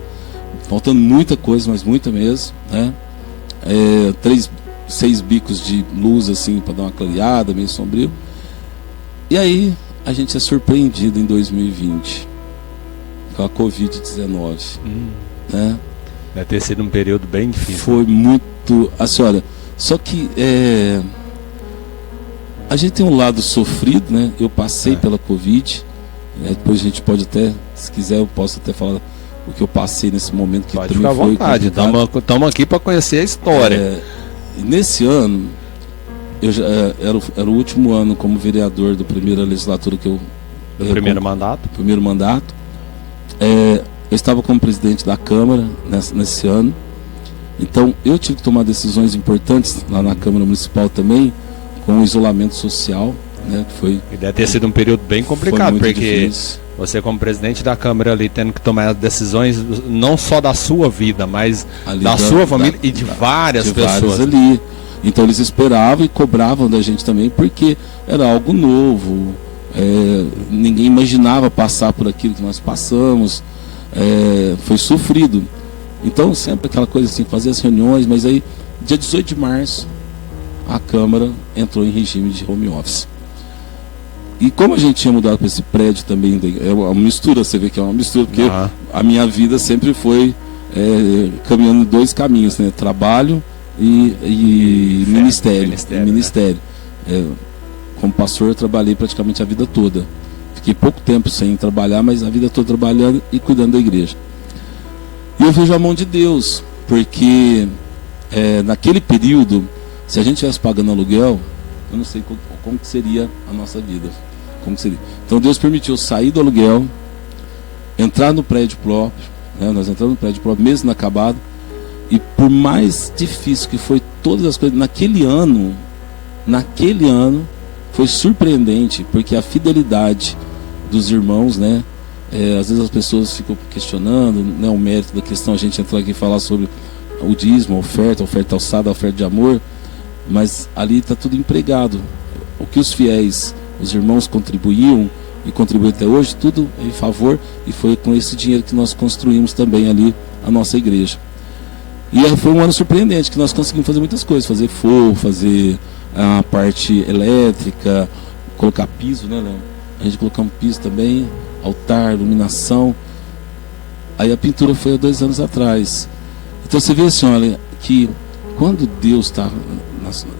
faltando muita coisa, mas muita mesmo, né? 6 bicos de luz assim para dar uma clareada, meio sombrio. E aí a gente é surpreendido em 2020 com a Covid-19, né? Deve ter sido um período bem difícil. Foi muito, assim, olha, só que a gente tem um lado sofrido, né? Eu passei pela Covid. Depois a gente pode até, se quiser, eu posso até falar o que eu passei nesse momento, que pode também ficar à vontade. Estamos aqui para conhecer a história. Nesse ano, eu já era o último ano como vereador da primeira legislatura que eu... Do primeiro mandato? Primeiro mandato. Eu estava como presidente da Câmara nesse ano. Então, eu tive que tomar decisões importantes lá na Câmara Municipal também, com o isolamento social. Né, e deve ter sido um período bem complicado, porque difícil. Você como presidente da Câmara ali tendo que tomar decisões não só da sua vida, mas ali da sua família e de várias pessoas ali. Então eles esperavam e cobravam da gente também, porque era algo novo, ninguém imaginava passar por aquilo que nós passamos, foi sofrido. Então sempre aquela coisa assim, fazer as reuniões, mas aí dia 18 de março a Câmara entrou em regime de home office. E como a gente tinha mudado para esse prédio também, é uma mistura, você vê que é uma mistura, porque a minha vida sempre foi caminhando 2 caminhos, né? Trabalho e ministério. Como pastor eu trabalhei praticamente a vida toda. Fiquei pouco tempo sem trabalhar, mas a vida toda trabalhando e cuidando da igreja. E eu vejo a mão de Deus, porque naquele período, se a gente estivesse pagando aluguel, eu não sei como que seria a nossa vida. Como que seria. Então Deus permitiu sair do aluguel, entrar no prédio próprio, né? Nós entramos no prédio próprio, mesmo inacabado, e por mais difícil que foi todas as coisas, naquele ano foi surpreendente, porque a fidelidade dos irmãos, né? Às vezes as pessoas ficam questionando, né, o mérito da questão, a gente entrar aqui e falar sobre o dízimo, a oferta alçada, a oferta de amor, mas ali está tudo empregado. O que os fiéis, os irmãos contribuíam e contribuem até hoje, tudo em favor, e foi com esse dinheiro que nós construímos também ali a nossa igreja. E foi um ano surpreendente, que nós conseguimos fazer muitas coisas, fazer forro, fazer a parte elétrica, colocar piso, né, Léo? A gente colocou um piso também, altar, iluminação. Aí a pintura foi há 2 anos atrás. Então você vê assim, olha, que quando Deus está,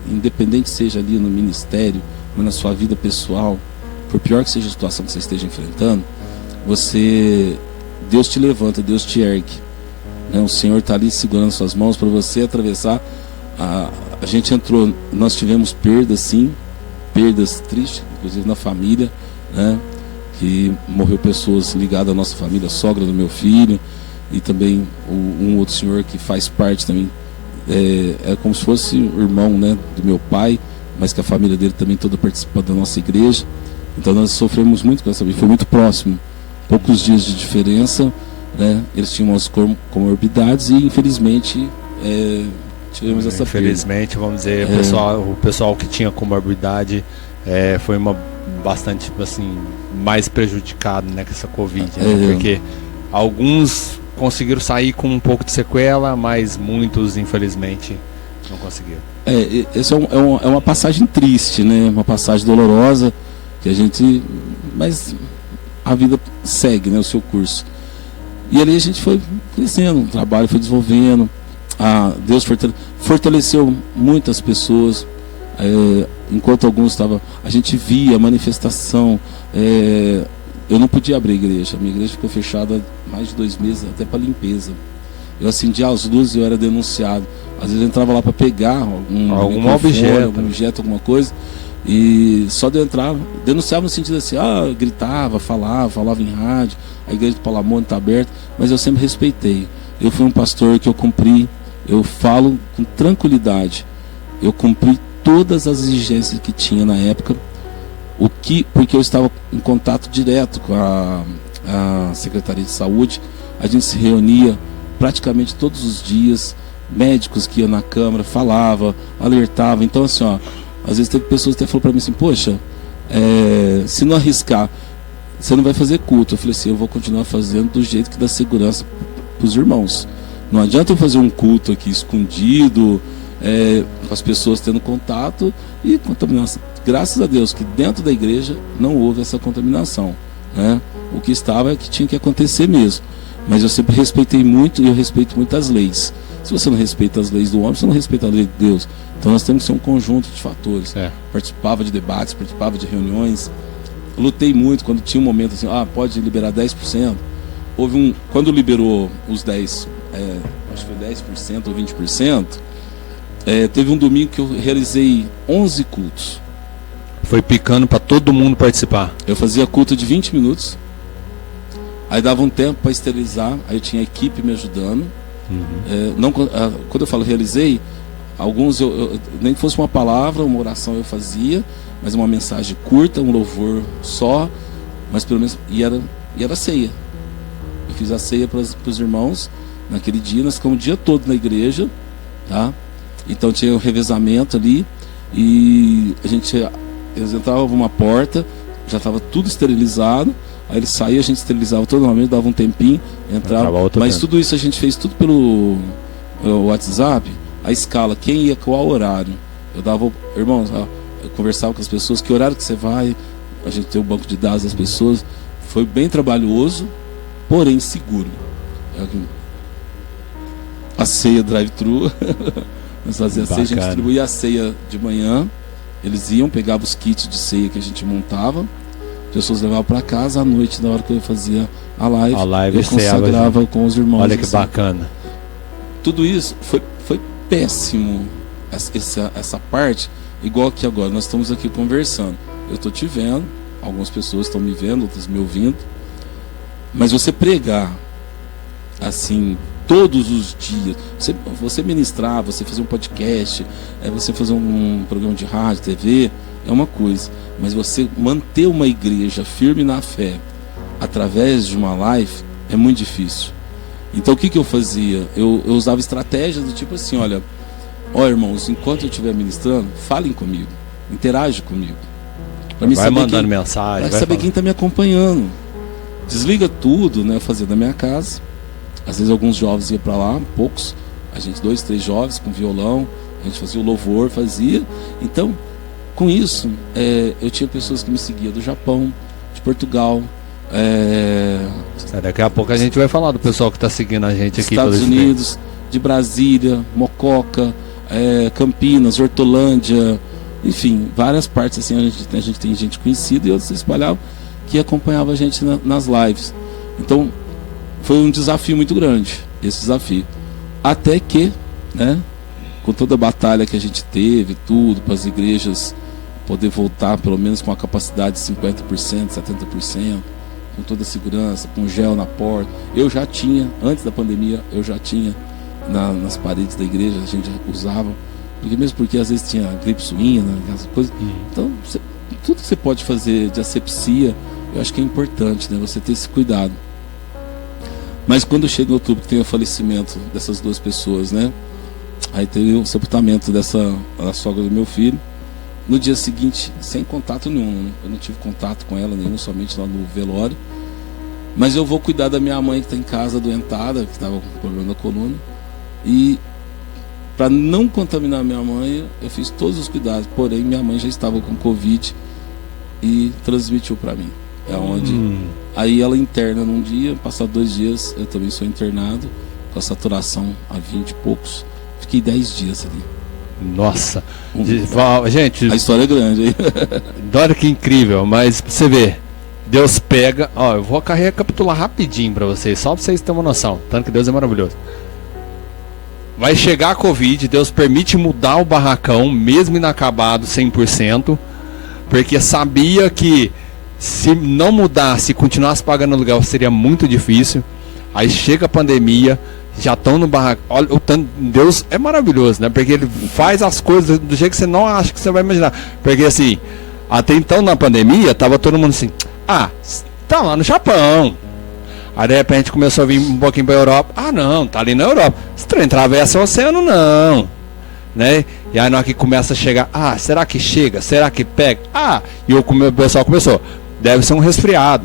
independente seja ali no ministério, ou na sua vida pessoal, por pior que seja a situação que você esteja enfrentando, Deus te levanta, Deus te ergue, né? O Senhor está ali segurando suas mãos para você atravessar. A gente entrou, nós tivemos perdas, sim, perdas tristes, inclusive na família, né? Que morreu pessoas ligadas à nossa família, a sogra do meu filho, e também um outro senhor que faz parte também, é como se fosse o irmão, né, do meu pai, mas que a família dele também toda participa da nossa igreja. Então nós sofremos muito com essa vida, foi muito próximo, poucos dias de diferença, né? Eles tinham as comorbidades e infelizmente tivemos essa perda. Infelizmente, vamos dizer, o pessoal que tinha comorbidade foi bastante assim, mais prejudicado, né, com essa Covid, né? Porque alguns conseguiram sair com um pouco de sequela, mas muitos infelizmente não conseguiram. Essa é uma passagem triste, né? Uma passagem dolorosa que a gente, mas a vida segue, né, o seu curso. E ali a gente foi crescendo, o trabalho foi desenvolvendo. Deus fortaleceu muitas pessoas. Enquanto alguns estavam, a gente via a manifestação. Eu não podia abrir a igreja. A minha igreja ficou fechada mais de 2 meses, até para limpeza. Eu acendia as luzes e eu era denunciado. Às vezes eu entrava lá para pegar algum objeto, alguma coisa. E só de eu entrar, denunciava no sentido assim, gritava, falava em rádio, a igreja do Palamone está aberta, mas eu sempre respeitei. Eu fui um pastor que eu cumpri, eu falo com tranquilidade, eu cumpri todas as exigências que tinha na época, porque eu estava em contato direto com a Secretaria de Saúde, a gente se reunia praticamente todos os dias, médicos que iam na Câmara, falava, alertava, então assim, às vezes teve pessoas que até falaram para mim assim, poxa, se não arriscar, você não vai fazer culto. Eu falei assim, eu vou continuar fazendo do jeito que dá segurança para os irmãos. Não adianta eu fazer um culto aqui escondido, com as pessoas tendo contato e contaminação. Graças a Deus que dentro da igreja não houve essa contaminação, né? O que estava é que tinha que acontecer mesmo. Mas eu sempre respeitei muito e eu respeito muito as leis. Se você não respeita as leis do homem, você não respeita a lei de Deus. Então nós temos que ser um conjunto de fatores. Participava de debates, participava de reuniões. Lutei muito quando tinha um momento assim, pode liberar 10%. Quando liberou os 10%, acho que foi 10% ou 20%, teve um domingo que eu realizei 11 cultos. Foi picando para todo mundo participar. Eu fazia culto de 20 minutos. Aí dava um tempo para esterilizar. Aí eu tinha a equipe me ajudando. Quando eu falo realizei, alguns nem que fosse uma palavra, uma oração eu fazia, mas uma mensagem curta, um louvor só, mas pelo menos e era ceia. Eu fiz a ceia para os irmãos naquele dia. Nós ficamos o dia todo na igreja, tá? Então tinha um revezamento ali e eles entravam por uma porta, já estava tudo esterilizado. Aí eles saíam, a gente esterilizava todo normalmente, dava um tempinho, entrava. Mas tudo isso a gente fez tudo pelo WhatsApp, a escala, quem ia, qual horário. Eu dava, irmãos, eu conversava com as pessoas, que horário que você vai, a gente tem o banco de dados das pessoas. Foi bem trabalhoso, porém seguro. A ceia drive-thru, nós fazíamos a ceia, a gente distribuía a ceia de manhã, eles iam, pegavam os kits de ceia que a gente montava, pessoas levavam para casa, à noite, na hora que eu fazia a live eu consagrava com os irmãos. Olha que bacana. Tudo isso foi péssimo, essa parte, igual que agora, nós estamos aqui conversando. Eu estou te vendo, algumas pessoas estão me vendo, outras me ouvindo, mas você pregar assim, todos os dias, você ministrar, você fazer um podcast, você fazer um programa de rádio, TV, é uma coisa, mas você manter uma igreja firme na fé através de uma live é muito difícil. Então o que eu fazia? Eu usava estratégias do tipo assim, olha, irmãos, enquanto eu estiver ministrando, falem comigo, interage comigo, para mim vai mandando mensagem, para saber quem está me acompanhando. Desliga tudo, né? Eu fazia da minha casa. Às vezes alguns jovens iam para lá, poucos, a gente 2, 3 jovens com violão, a gente fazia o louvor, fazia. Então, com isso, eu tinha pessoas que me seguiam do Japão, de Portugal. Daqui a pouco a gente vai falar do pessoal que está seguindo a gente aqui. Estados Unidos, de Brasília, Mococa, Campinas, Hortolândia, enfim, várias partes assim, a gente tem gente conhecida e outros se espalhavam que acompanhava a gente nas lives. Então, foi um desafio muito grande, esse desafio. Até que, né, com toda a batalha que a gente teve, tudo, para as igrejas poder voltar pelo menos com a capacidade de 50%, 70%, com toda a segurança, com gel na porta. Eu já tinha, antes da pandemia, nas paredes da igreja, a gente usava, porque às vezes tinha gripe suína, essas coisas. Então, tudo que você pode fazer de asepsia, eu acho que é importante, né, você ter esse cuidado. Mas quando chega em outubro, tem o falecimento dessas 2 pessoas, né? Aí teve o sepultamento da sogra do meu filho. No dia seguinte, sem contato nenhum, eu não tive contato com ela nenhum, somente lá no velório. Mas eu vou cuidar da minha mãe que está em casa, adoentada, que estava com problema na coluna. E para não contaminar minha mãe, eu fiz todos os cuidados. Porém, minha mãe já estava com Covid e transmitiu para mim. Aí ela interna num dia, passado 2 dias, eu também sou internado, com a saturação a 20 e poucos. Fiquei 10 dias ali. Nossa, gente, a história é grande aí. Olha que incrível, mas pra você ver, Deus pega, eu vou recapitular rapidinho pra vocês, só pra vocês terem uma noção, tanto que Deus é maravilhoso. Vai chegar a Covid, Deus permite mudar o barracão, mesmo inacabado 100%, porque sabia que se não mudasse, continuasse pagando aluguel, seria muito difícil. Aí chega a pandemia, já estão no barraco. Olha, o tanto, Deus é maravilhoso, né? Porque Ele faz as coisas do jeito que você não acha que você vai imaginar. Porque assim, até então na pandemia, tava todo mundo assim, tá lá no Japão. Aí de repente começou a vir um pouquinho para a Europa. Não, tá ali na Europa. Esse trem atravessa o oceano, não. Né? E aí na hora que começa a chegar, será que chega? Será que pega? E o pessoal começou, deve ser um resfriado,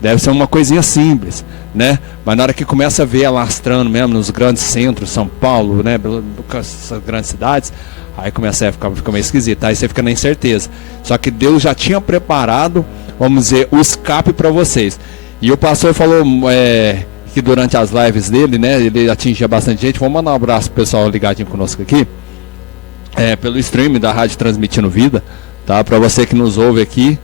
deve ser uma coisinha simples, né? Mas na hora que começa a ver alastrando mesmo nos grandes centros, São Paulo, né? Essas grandes cidades, aí começa a ficar meio esquisito, aí você fica na incerteza. Só que Deus já tinha preparado, vamos dizer, o escape para vocês. E o pastor falou que durante as lives dele, né? Ele atingia bastante gente. Vamos mandar um abraço pro pessoal ligadinho conosco aqui. Pelo stream da Rádio Transmitindo Vida, tá? Para você que nos ouve aqui,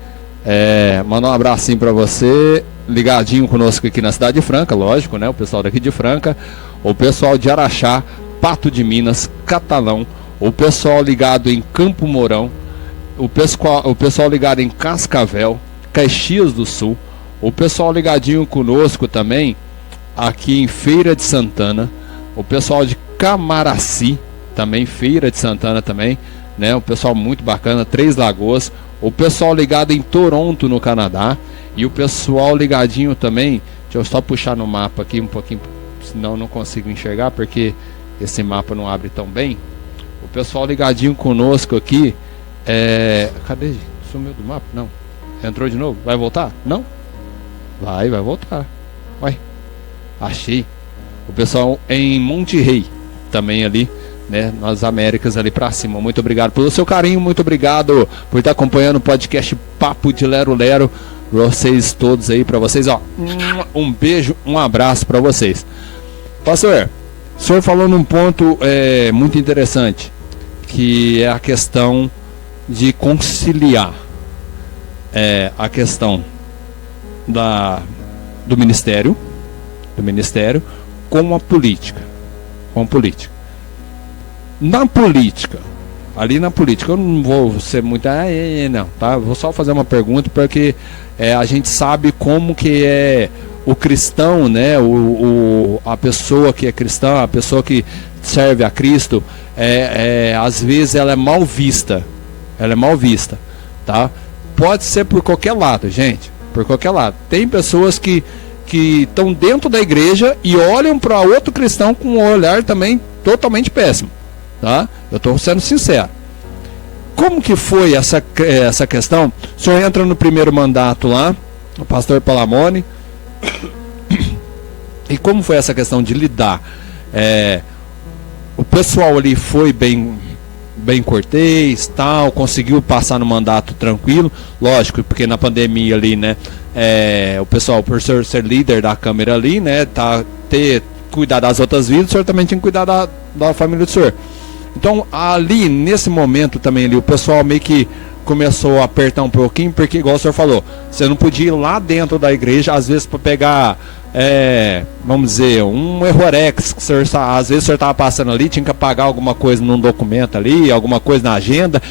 mandar um abracinho para você, ligadinho conosco aqui na cidade de Franca, lógico, né? O pessoal daqui de Franca, o pessoal de Araxá, Pato de Minas, Catalão, o pessoal ligado em Campo Mourão, o pessoal ligado em Cascavel, Caxias do Sul, o pessoal ligadinho conosco também aqui em Feira de Santana, o pessoal de Camaraci, também Feira de Santana também, né? O pessoal muito bacana, Três Lagoas, o pessoal ligado em Toronto, no Canadá, e o pessoal ligadinho também, deixa eu só puxar no mapa aqui um pouquinho, senão não consigo enxergar, porque esse mapa não abre tão bem. O pessoal ligadinho conosco aqui, cadê? Sumiu do mapa? Não. Entrou de novo? Vai voltar? Não? Vai voltar. Vai. Achei. O pessoal em Monte Rei, também ali, né, nas Américas ali pra cima. Muito obrigado pelo seu carinho, muito obrigado por estar acompanhando o podcast Papo de Lero Lero. Vocês todos aí, pra vocês, ó, um beijo, um abraço pra vocês. Pastor, o senhor falou num ponto muito interessante, que é a questão de conciliar a questão do ministério com a política. Ali na política, eu não vou ser muito, não, tá? Vou só fazer uma pergunta, porque a gente sabe como que é o cristão, né? A pessoa que é cristã, a pessoa que serve a Cristo, às vezes ela é mal vista, tá? Pode ser por qualquer lado, gente, por qualquer lado. Tem pessoas que estão dentro da igreja e olham para outro cristão com um olhar também totalmente péssimo. Tá? Eu estou sendo sincero. Como que foi essa questão? O senhor entra no primeiro mandato lá, o pastor Palamone, e como foi essa questão de lidar? O pessoal ali foi bem cortês, tal, conseguiu passar no mandato tranquilo, lógico, porque na pandemia ali, né, o pessoal, por ser líder da Câmara ali, né, cuidar das outras vidas, o senhor também tinha que cuidar da família do senhor. Então, ali, nesse momento também, ali, o pessoal meio que começou a apertar um pouquinho, porque, igual o senhor falou, você não podia ir lá dentro da igreja, às vezes, para pegar, vamos dizer, um errorex, que o senhor, às vezes o senhor estava passando ali, tinha que apagar alguma coisa num documento ali, alguma coisa na agenda.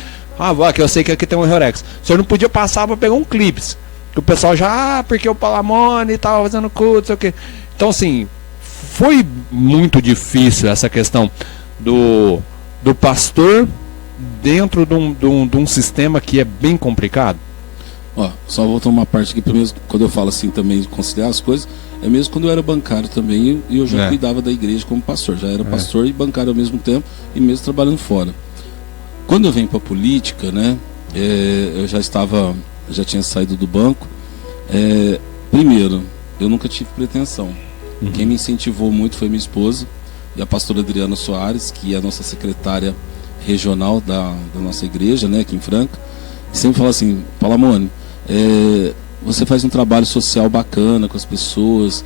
Que eu sei que aqui tem um errorex. O senhor não podia passar para pegar um clips, que o pessoal já, porque o Palamone estava fazendo culto, sei o quê. Então, assim, foi muito difícil essa questão do pastor dentro de um sistema que é bem complicado. Só voltar uma parte aqui, primeiro, quando eu falo assim também de conciliar as coisas, mesmo quando eu era bancário também, e eu já cuidava da igreja como pastor, já era pastor e bancário ao mesmo tempo, e mesmo trabalhando fora. Quando eu venho para a política, né, eu já tinha saído do banco. Primeiro, eu nunca tive pretensão. Quem me incentivou muito foi minha esposa e a pastora Adriana Soares, que é a nossa secretária regional da nossa igreja, né, aqui em Franca. E sempre fala assim: Palamone, você faz um trabalho social bacana com as pessoas.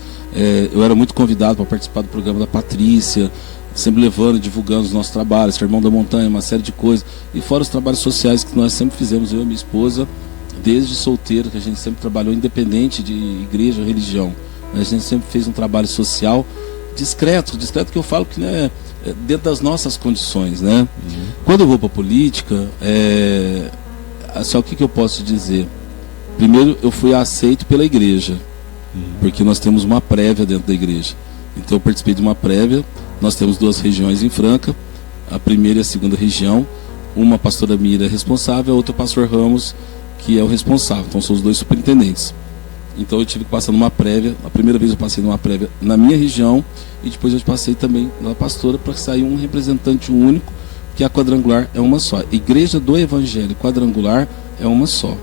Eu era muito convidado para participar do programa da Patrícia, sempre levando e divulgando os nossos trabalhos, Sermão da Montanha, uma série de coisas. E fora os trabalhos sociais que nós sempre fizemos, eu e minha esposa, desde solteiro, que a gente sempre trabalhou independente de igreja ou religião. A gente sempre fez um trabalho social discreto que eu falo que, né, dentro das nossas condições, né? Quando eu vou para a política, só o que eu posso te dizer? Primeiro, eu fui aceito pela igreja, porque nós temos uma prévia dentro da igreja. Então eu participei de uma prévia. Nós temos 2 regiões em Franca, a primeira e a segunda região. Uma, a pastora Mira é responsável, a outra, o pastor Ramos, que é o responsável. Então são os 2 superintendentes. Então eu tive que passar numa prévia. A primeira vez eu passei numa prévia na minha região, e depois eu passei também na pastora, para sair um representante único, que a quadrangular é uma só. Igreja do Evangelho quadrangular é uma só,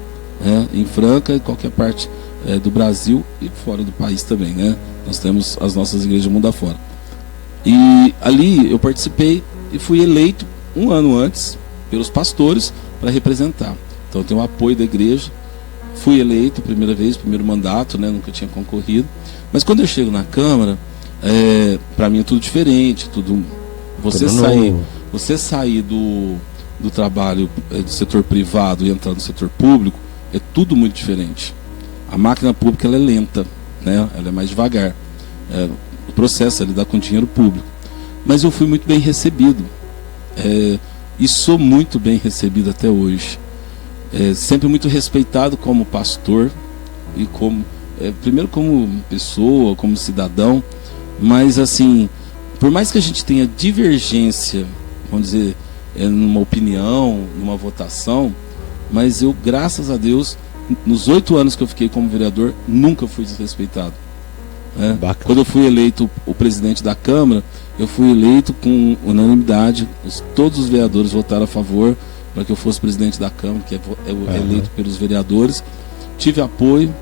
né? Em Franca e qualquer parte do Brasil e fora do país também, né? Nós temos as nossas igrejas mundo afora. E ali eu participei e fui eleito um ano antes pelos pastores para representar. Então eu tenho o apoio da igreja. Fui eleito primeira vez, primeiro mandato, né? Nunca tinha concorrido. Mas quando eu chego na Câmara, para mim é tudo diferente, tudo. Você sair do trabalho do setor privado e entrar no setor público é tudo muito diferente. A máquina pública ela é lenta, né? Ela é mais devagar. O processo é lidar com dinheiro público. Mas eu fui muito bem recebido. E sou muito bem recebido até hoje. Sempre muito respeitado como pastor e como primeiro como pessoa, como cidadão, mas assim, por mais que a gente tenha divergência, vamos dizer, numa opinião, numa votação, mas eu, graças a Deus, nos 8 anos que eu fiquei como vereador, nunca fui desrespeitado. Quando eu fui eleito o presidente da Câmara, eu fui eleito com unanimidade, todos os vereadores votaram a favor para que eu fosse presidente da Câmara, que é eleito pelos vereadores. Tive apoio,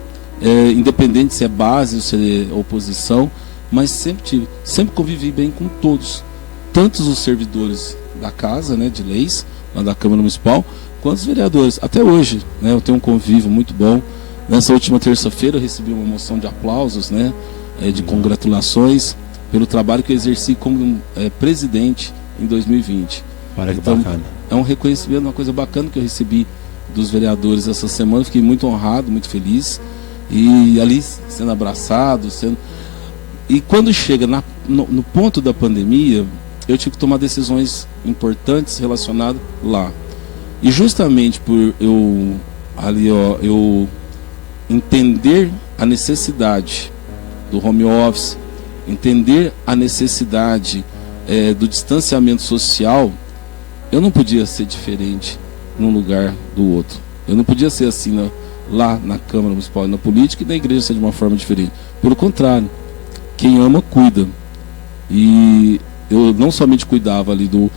independente se é base ou se é oposição, mas sempre convivi bem com todos, tanto os servidores da casa, né, de leis, lá da Câmara Municipal, quanto os vereadores. Até hoje, né, eu tenho um convívio muito bom. Nessa última terça-feira eu recebi uma moção de aplausos, né, de congratulações pelo trabalho que eu exerci como presidente em 2020. Olha que bacana. É um reconhecimento, uma coisa bacana que eu recebi dos vereadores essa semana. Fiquei muito honrado, muito feliz. E ali sendo abraçado, E quando chega no ponto da pandemia, eu tive que tomar decisões importantes relacionadas lá. E justamente por eu entender a necessidade do home office, entender a necessidade do distanciamento social, eu não podia ser diferente num lugar do outro. Eu não podia ser assim lá na Câmara Municipal e na política, e na igreja ser de uma forma diferente. Pelo contrário, quem ama, cuida. E eu não somente cuidava ali do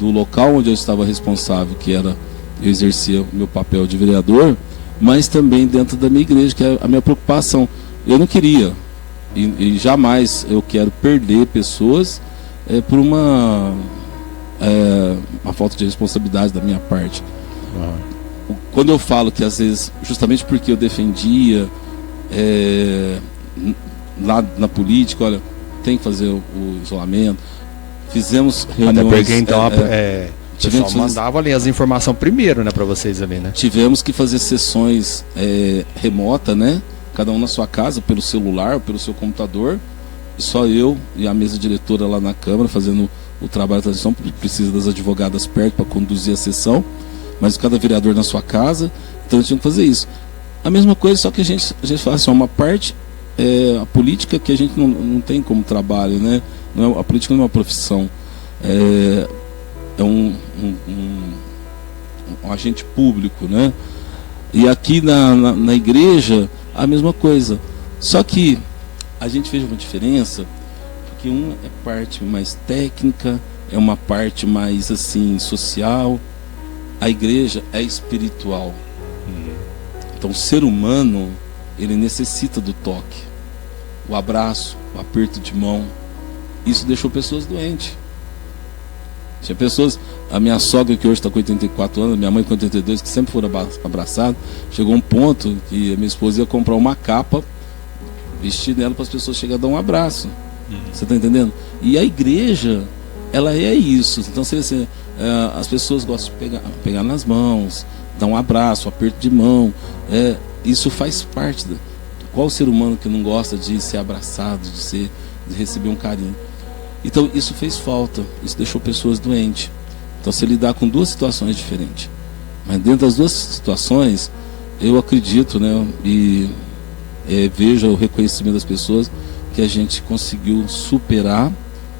local onde eu estava responsável, que era, eu exercia o meu papel de vereador, mas também dentro da minha igreja, que é a minha preocupação. Eu não queria, e jamais eu quero perder pessoas por uma falta de responsabilidade da minha parte. Quando eu falo que às vezes, justamente porque eu defendia lá na política, olha, tem que fazer o isolamento, fizemos reuniões. Até porque então o pessoal mandava ali as informações primeiro, né, para vocês ali, né? Tivemos que fazer sessões remota, né? Cada um na sua casa, pelo celular, pelo seu computador, e só eu e a mesa diretora lá na Câmara fazendo o trabalho da transição, porque precisa das advogadas perto para conduzir a sessão, mas cada vereador na sua casa. Então a gente tinha que fazer isso. A mesma coisa, só que a gente faz assim, uma parte a política que a gente não tem como trabalho, né? A política não é uma profissão, é um agente público, né? E aqui na igreja a mesma coisa, só que a gente fez uma diferença, porque é parte mais técnica, é uma parte mais assim social. A igreja é espiritual. Então o ser humano, ele necessita do toque, o abraço, o aperto de mão. Isso deixou pessoas doentes. Tinha pessoas, a minha sogra, que hoje está com 84 anos, minha mãe com 82, que sempre foram abraçados. Chegou um ponto que a minha esposa ia comprar uma capa, vestir nela para as pessoas chegarem a dar um abraço. Você está entendendo? E a igreja, ela é isso. Então, as pessoas gostam de pegar nas mãos, dar um abraço, um aperto de mão. Isso faz parte. Qual ser humano que não gosta de ser abraçado, de receber um carinho? Então isso fez falta, isso deixou pessoas doentes. Então você lidar com duas situações diferentes, Mas dentro das duas situações, eu acredito, né, e vejo o reconhecimento das pessoas, que a gente conseguiu superar,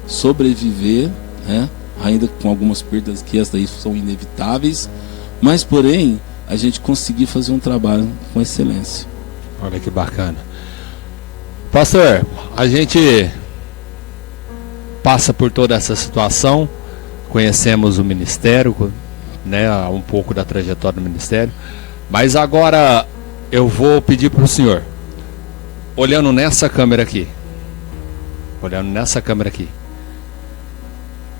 sobreviver, né, ainda com algumas perdas que essas daí são inevitáveis, mas porém a gente conseguiu fazer um trabalho com excelência. Olha que bacana. Pastor, a gente passa por toda essa situação, conhecemos o ministério, né, um pouco da trajetória do ministério, mas agora eu vou pedir para o senhor, olhando nessa câmera aqui,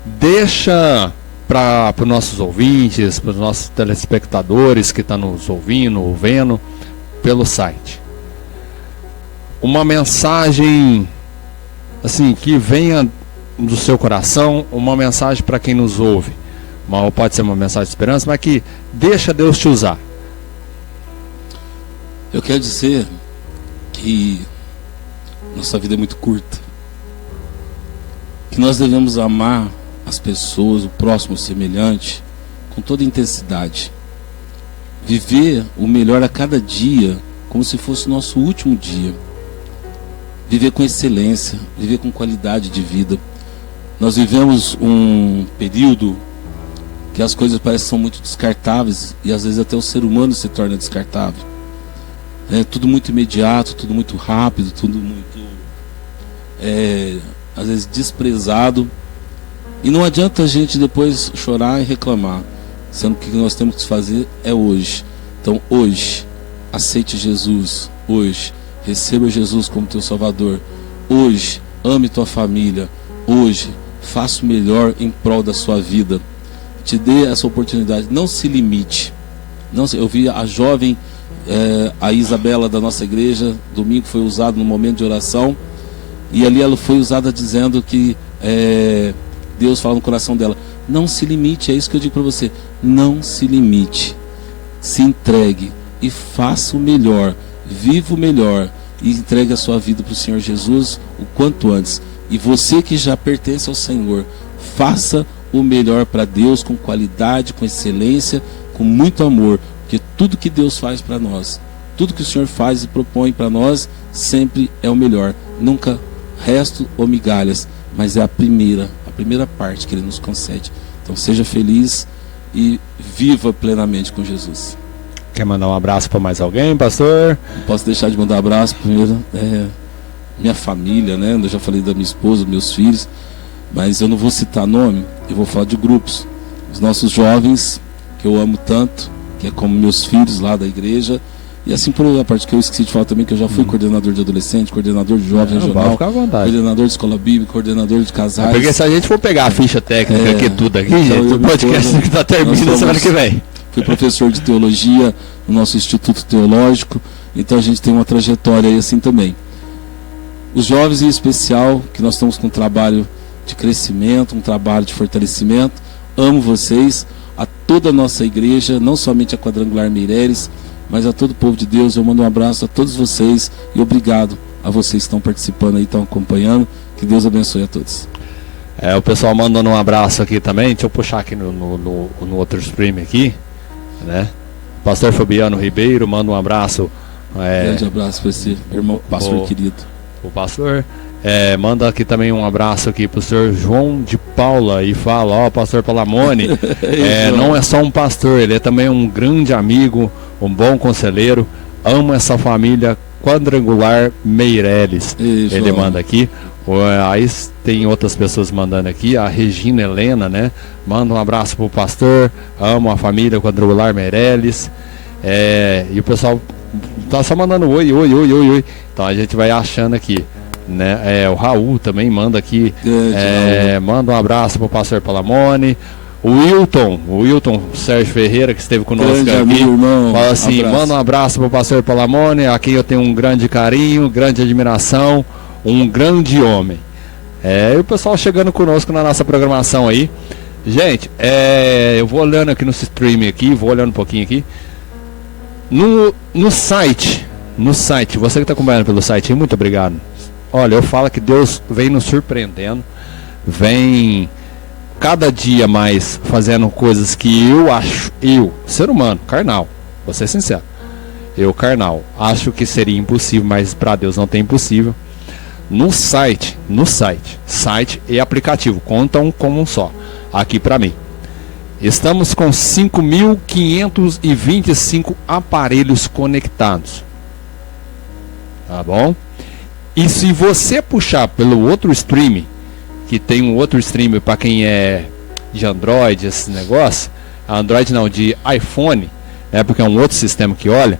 deixa para os nossos ouvintes, para os nossos telespectadores que estão nos ouvindo, vendo pelo site, uma mensagem assim que venha do seu coração, uma mensagem para quem nos ouve, pode ser uma mensagem de esperança, mas que deixa Deus te usar. Eu quero dizer que nossa vida é muito curta, que nós devemos amar as pessoas, o próximo, o semelhante, com toda intensidade, viver o melhor a cada dia, como se fosse o nosso último dia, viver com excelência, viver com qualidade de vida. Nós vivemos um período que as coisas parecem que são muito descartáveis, e às vezes até o ser humano se torna descartável. É tudo muito imediato, tudo muito rápido, tudo muito às vezes desprezado, e não adianta a gente depois chorar e reclamar, sendo que o que nós temos que fazer é hoje. Então hoje, aceite Jesus, hoje, receba Jesus como teu Salvador, hoje, ame tua família, hoje, faça o melhor em prol da sua vida. Te dê essa oportunidade, não se limite. Eu vi a jovem, a Isabela da nossa igreja, domingo foi usado no momento de oração, e ali ela foi usada dizendo que Deus fala no coração dela, não se limite, é isso que eu digo para você, não se limite, se entregue e faça o melhor, viva o melhor e entregue a sua vida para o Senhor Jesus o quanto antes. E você que já pertence ao Senhor, faça o melhor para Deus com qualidade, com excelência, com muito amor, porque tudo que Deus faz para nós, tudo que o Senhor faz e propõe para nós, sempre é o melhor, nunca resto ou migalhas, mas é a primeira parte que Ele nos concede. Então seja feliz e viva plenamente com Jesus. Quer mandar um abraço para mais alguém, pastor? Não posso deixar de mandar um abraço primeiro, minha família, né? Eu já falei da minha esposa, dos meus filhos, mas eu não vou citar nome, eu vou falar de grupos. Os nossos jovens, que eu amo tanto, que é como meus filhos lá da igreja, e assim por a parte que eu esqueci de falar também, que eu já fui coordenador de adolescente, coordenador de jovens regional, coordenador de escola bíblica, coordenador de casais. Porque se a gente for pegar a ficha técnica aqui, tudo aqui, gente, o podcast que está terminando semana que vem. Fui professor de teologia no nosso Instituto Teológico, então a gente tem uma trajetória aí assim também. Os jovens em especial, que nós estamos com um trabalho de crescimento, um trabalho de fortalecimento, amo vocês, a toda a nossa igreja, não somente a Quadrangular Meireles, mas a todo o povo de Deus. Eu mando um abraço a todos vocês e obrigado a vocês que estão participando aí, estão acompanhando. Que Deus abençoe a todos. O pessoal mandando um abraço aqui também. Deixa eu puxar aqui no outro stream aqui, né? Pastor Fabiano Ribeiro manda um abraço. Grande abraço para esse irmão, pastor querido. O pastor manda aqui também um abraço aqui pro senhor João de Paula e fala, pastor Palamone, não é só um pastor, ele é também um grande amigo, um bom conselheiro, amo essa família Quadrangular Meireles. Ele manda aqui. Aí tem outras pessoas mandando aqui, a Regina Helena, né? Manda um abraço pro pastor, amo a família Quadrangular Meireles. E o pessoal tá só mandando oi. Então a gente vai achando aqui, né? O Raul também manda aqui, manda um abraço pro pastor Palamone. O Wilton Sérgio Ferreira, que esteve conosco aqui, irmão, fala assim, manda um abraço pro pastor Palamone, a quem eu tenho um grande carinho, grande admiração, um grande homem. E o pessoal chegando conosco na nossa programação aí. Gente, eu vou olhando aqui no stream aqui, vou olhando um pouquinho aqui. No site, você que está acompanhando pelo site, muito obrigado. Olha, eu falo que Deus vem nos surpreendendo, vem cada dia mais fazendo coisas que eu, ser humano, carnal, vou ser sincero, eu, carnal, acho que seria impossível, mas para Deus não tem impossível. Site e aplicativo, contam como um só, aqui para mim. Estamos com 5.525 aparelhos conectados. Tá bom? E se você puxar pelo outro stream, que tem um outro stream para quem é de Android, esse negócio, Android não, de iPhone, né, porque é um outro sistema que olha,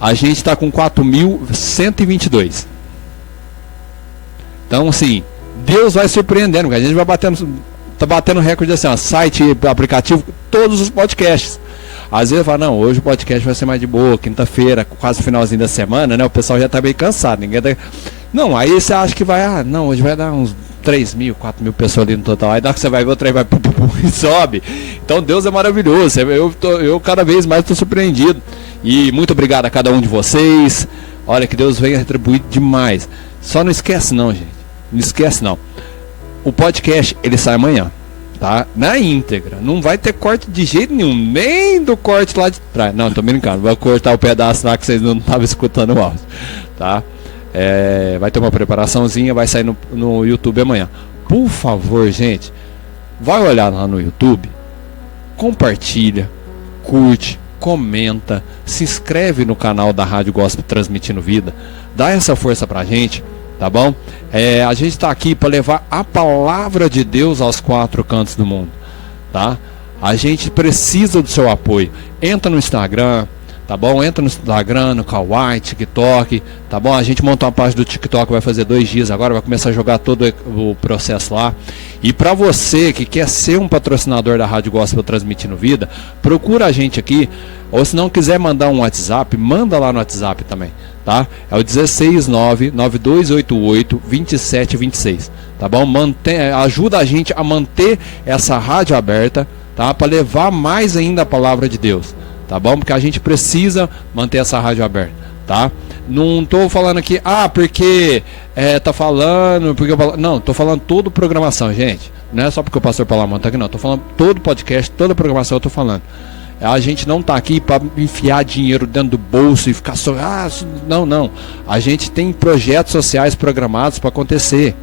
a gente está com 4.122. Então, assim, Deus vai surpreendendo, porque a gente vai tá batendo recorde assim, ó, site, aplicativo, todos os podcasts. Às vezes fala, não, hoje o podcast vai ser mais de boa, quinta-feira, quase finalzinho da semana, né? O pessoal já tá meio cansado, ninguém tá... Não, aí você acha que vai, não, hoje vai dar uns 3.000, 4.000 pessoas ali no total. Aí dá que você vai ver o trem, vai e sobe. Então Deus é maravilhoso, eu cada vez mais estou surpreendido. E muito obrigado a cada um de vocês. Olha, que Deus venha retribuir demais. Só não esquece não, gente. Não esquece não. O podcast, ele sai amanhã, tá? Na íntegra. Não vai ter corte de jeito nenhum. Nem do corte lá de trás. Não, tô brincando. Vai cortar o pedaço lá que vocês não estavam escutando o áudio, tá? Vai ter uma preparaçãozinha. Vai sair no YouTube amanhã. Por favor, gente, vai olhar lá no YouTube. Compartilha. Curte. Comenta. Se inscreve no canal da Rádio Gospel Transmitindo Vida. Dá essa força pra gente. Tá bom? A gente está aqui para levar a palavra de Deus aos 4 cantos do mundo, tá? A gente precisa do seu apoio. Entra no Instagram, tá bom? Entra no Instagram, no Kawaii, TikTok, tá bom? A gente montou uma página do TikTok, vai fazer 2 dias agora, vai começar a jogar todo o processo lá. E para você que quer ser um patrocinador da Rádio Gospel Transmitindo Vida, procura a gente aqui, ou se não quiser mandar um WhatsApp, manda lá no WhatsApp também, tá? É o 16992882726, tá bom? Ajuda a gente a manter essa rádio aberta, tá? Para levar mais ainda a palavra de Deus, tá bom? Porque a gente precisa manter essa rádio aberta, tá? Não estou falando aqui, porque tá falando, porque não, estou falando toda programação, gente. Não é só porque o pastor Palamon está aqui, não. Estou falando todo podcast, toda programação eu estou falando. A gente não está aqui para enfiar dinheiro dentro do bolso e ficar só, não. A gente tem projetos sociais programados para acontecer.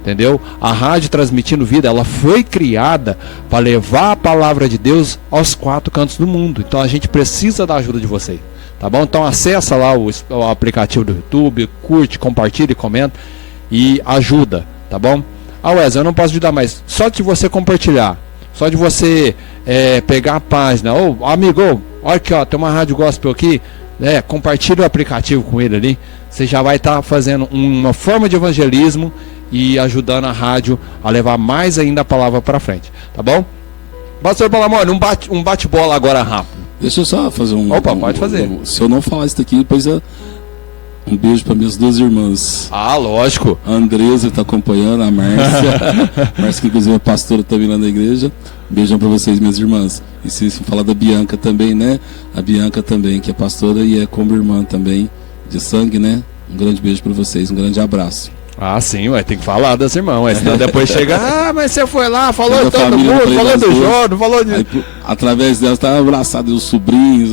Entendeu? A rádio Transmitindo Vida, ela foi criada para levar a palavra de Deus aos 4 cantos do mundo. Então a gente precisa da ajuda de vocês. Tá bom? Então acessa lá o aplicativo do YouTube, curte, compartilha e comenta e ajuda, tá bom? Wesley, eu não posso ajudar mais. Só de você compartilhar, só de você pegar a página, amigo, olha aqui, ó, tem uma rádio gospel aqui, compartilha o aplicativo com ele ali, você já vai estar fazendo uma forma de evangelismo e ajudando a rádio a levar mais ainda a palavra para frente, tá bom? Pastor Palamon, um bate-bola agora rápido. Deixa eu só fazer pode fazer. Se eu não falar isso daqui, depois um beijo para minhas 2 irmãs. Lógico. A Andresa está acompanhando, a Márcia. Márcia, que inclusive é pastora também lá na igreja. Beijão para vocês, minhas irmãs. E se falar da Bianca também, né? A Bianca também, que é pastora e é como irmã também, de sangue, né? Um grande beijo para vocês, um grande abraço. Sim, tem que falar das irmãs, senão depois chega, mas você foi lá, falou de todo mundo, falou do Jordan, falou de... Aí, através delas tá abraçado os sobrinhos,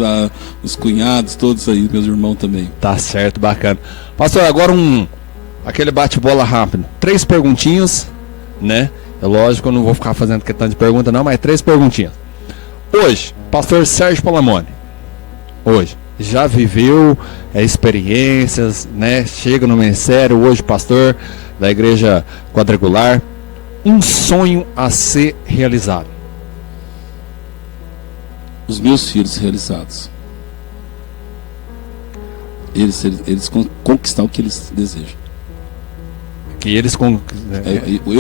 os cunhados, todos aí, meus irmãos também. Tá certo, bacana. Pastor, agora aquele bate-bola rápido. 3 perguntinhas, né? É lógico, eu não vou ficar fazendo questão de pergunta não, mas 3 perguntinhas. Hoje, pastor Sérgio Palamone, já viveu experiências, né? Chega no ministério, hoje pastor da igreja quadrangular. Um sonho a ser realizado. Os meus filhos realizados. Eles conquistar o que eles desejam. Eu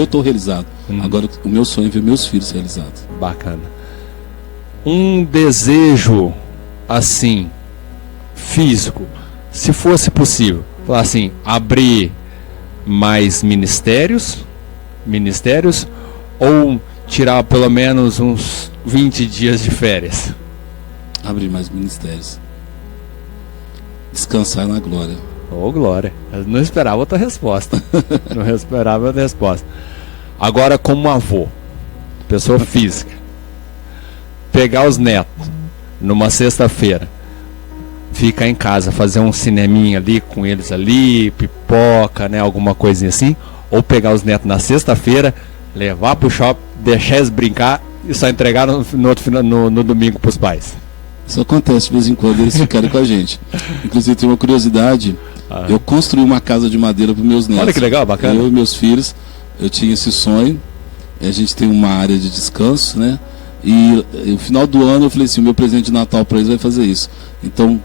estou realizado. Agora o meu sonho é ver meus filhos realizados. Bacana. Um desejo assim físico, se fosse possível, falar assim, abrir mais ministérios ou tirar pelo menos uns 20 dias de férias? Abrir mais ministérios, descansar na glória. Glória, eu não esperava outra resposta. Agora, como avô, pessoa física, pegar os netos numa sexta-feira, ficar em casa, fazer um cineminha ali com eles ali, pipoca, né, alguma coisinha assim, ou pegar os netos na sexta-feira, levar pro shopping, deixar eles brincar e só entregar no domingo pros pais. Isso acontece de vez em quando, eles ficarem com a gente. Inclusive, tem uma curiosidade, eu construí uma casa de madeira para meus netos. Olha que legal, bacana. Eu e meus filhos, eu tinha esse sonho, a gente tem uma área de descanso, né? E no final do ano eu falei assim, o meu presente de Natal para eles vai fazer isso. Então,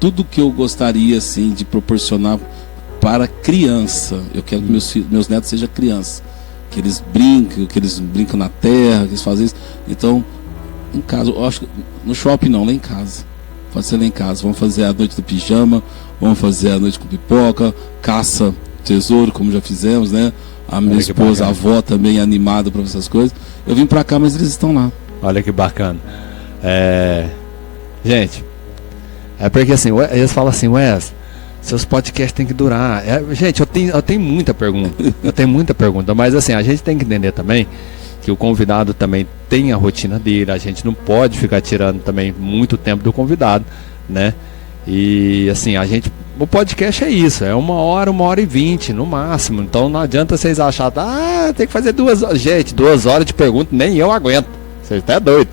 tudo que eu gostaria assim de proporcionar para criança, eu quero que meus netos sejam crianças, que eles brincam na terra, que eles fazem isso. Então, em casa, eu acho que no shopping não, lá em casa. Pode ser lá em casa. Vamos fazer a noite do pijama, vamos fazer a noite com pipoca, caça tesouro, como já fizemos, né? A minha esposa, a avó também animada para essas coisas. Eu vim para cá, mas eles estão lá. Olha que bacana. Gente, é porque assim, eles falam assim, Wes, seus podcasts tem que durar. Gente, eu tenho muita pergunta. Mas assim, a gente tem que entender também que o convidado também tem a rotina dele. A gente não pode ficar tirando também muito tempo do convidado, né? E assim, o podcast é isso, é 1h e no máximo. Então não adianta vocês acharem, tem que fazer 2 horas. Gente, 2 horas de pergunta, nem eu aguento. Você está doido.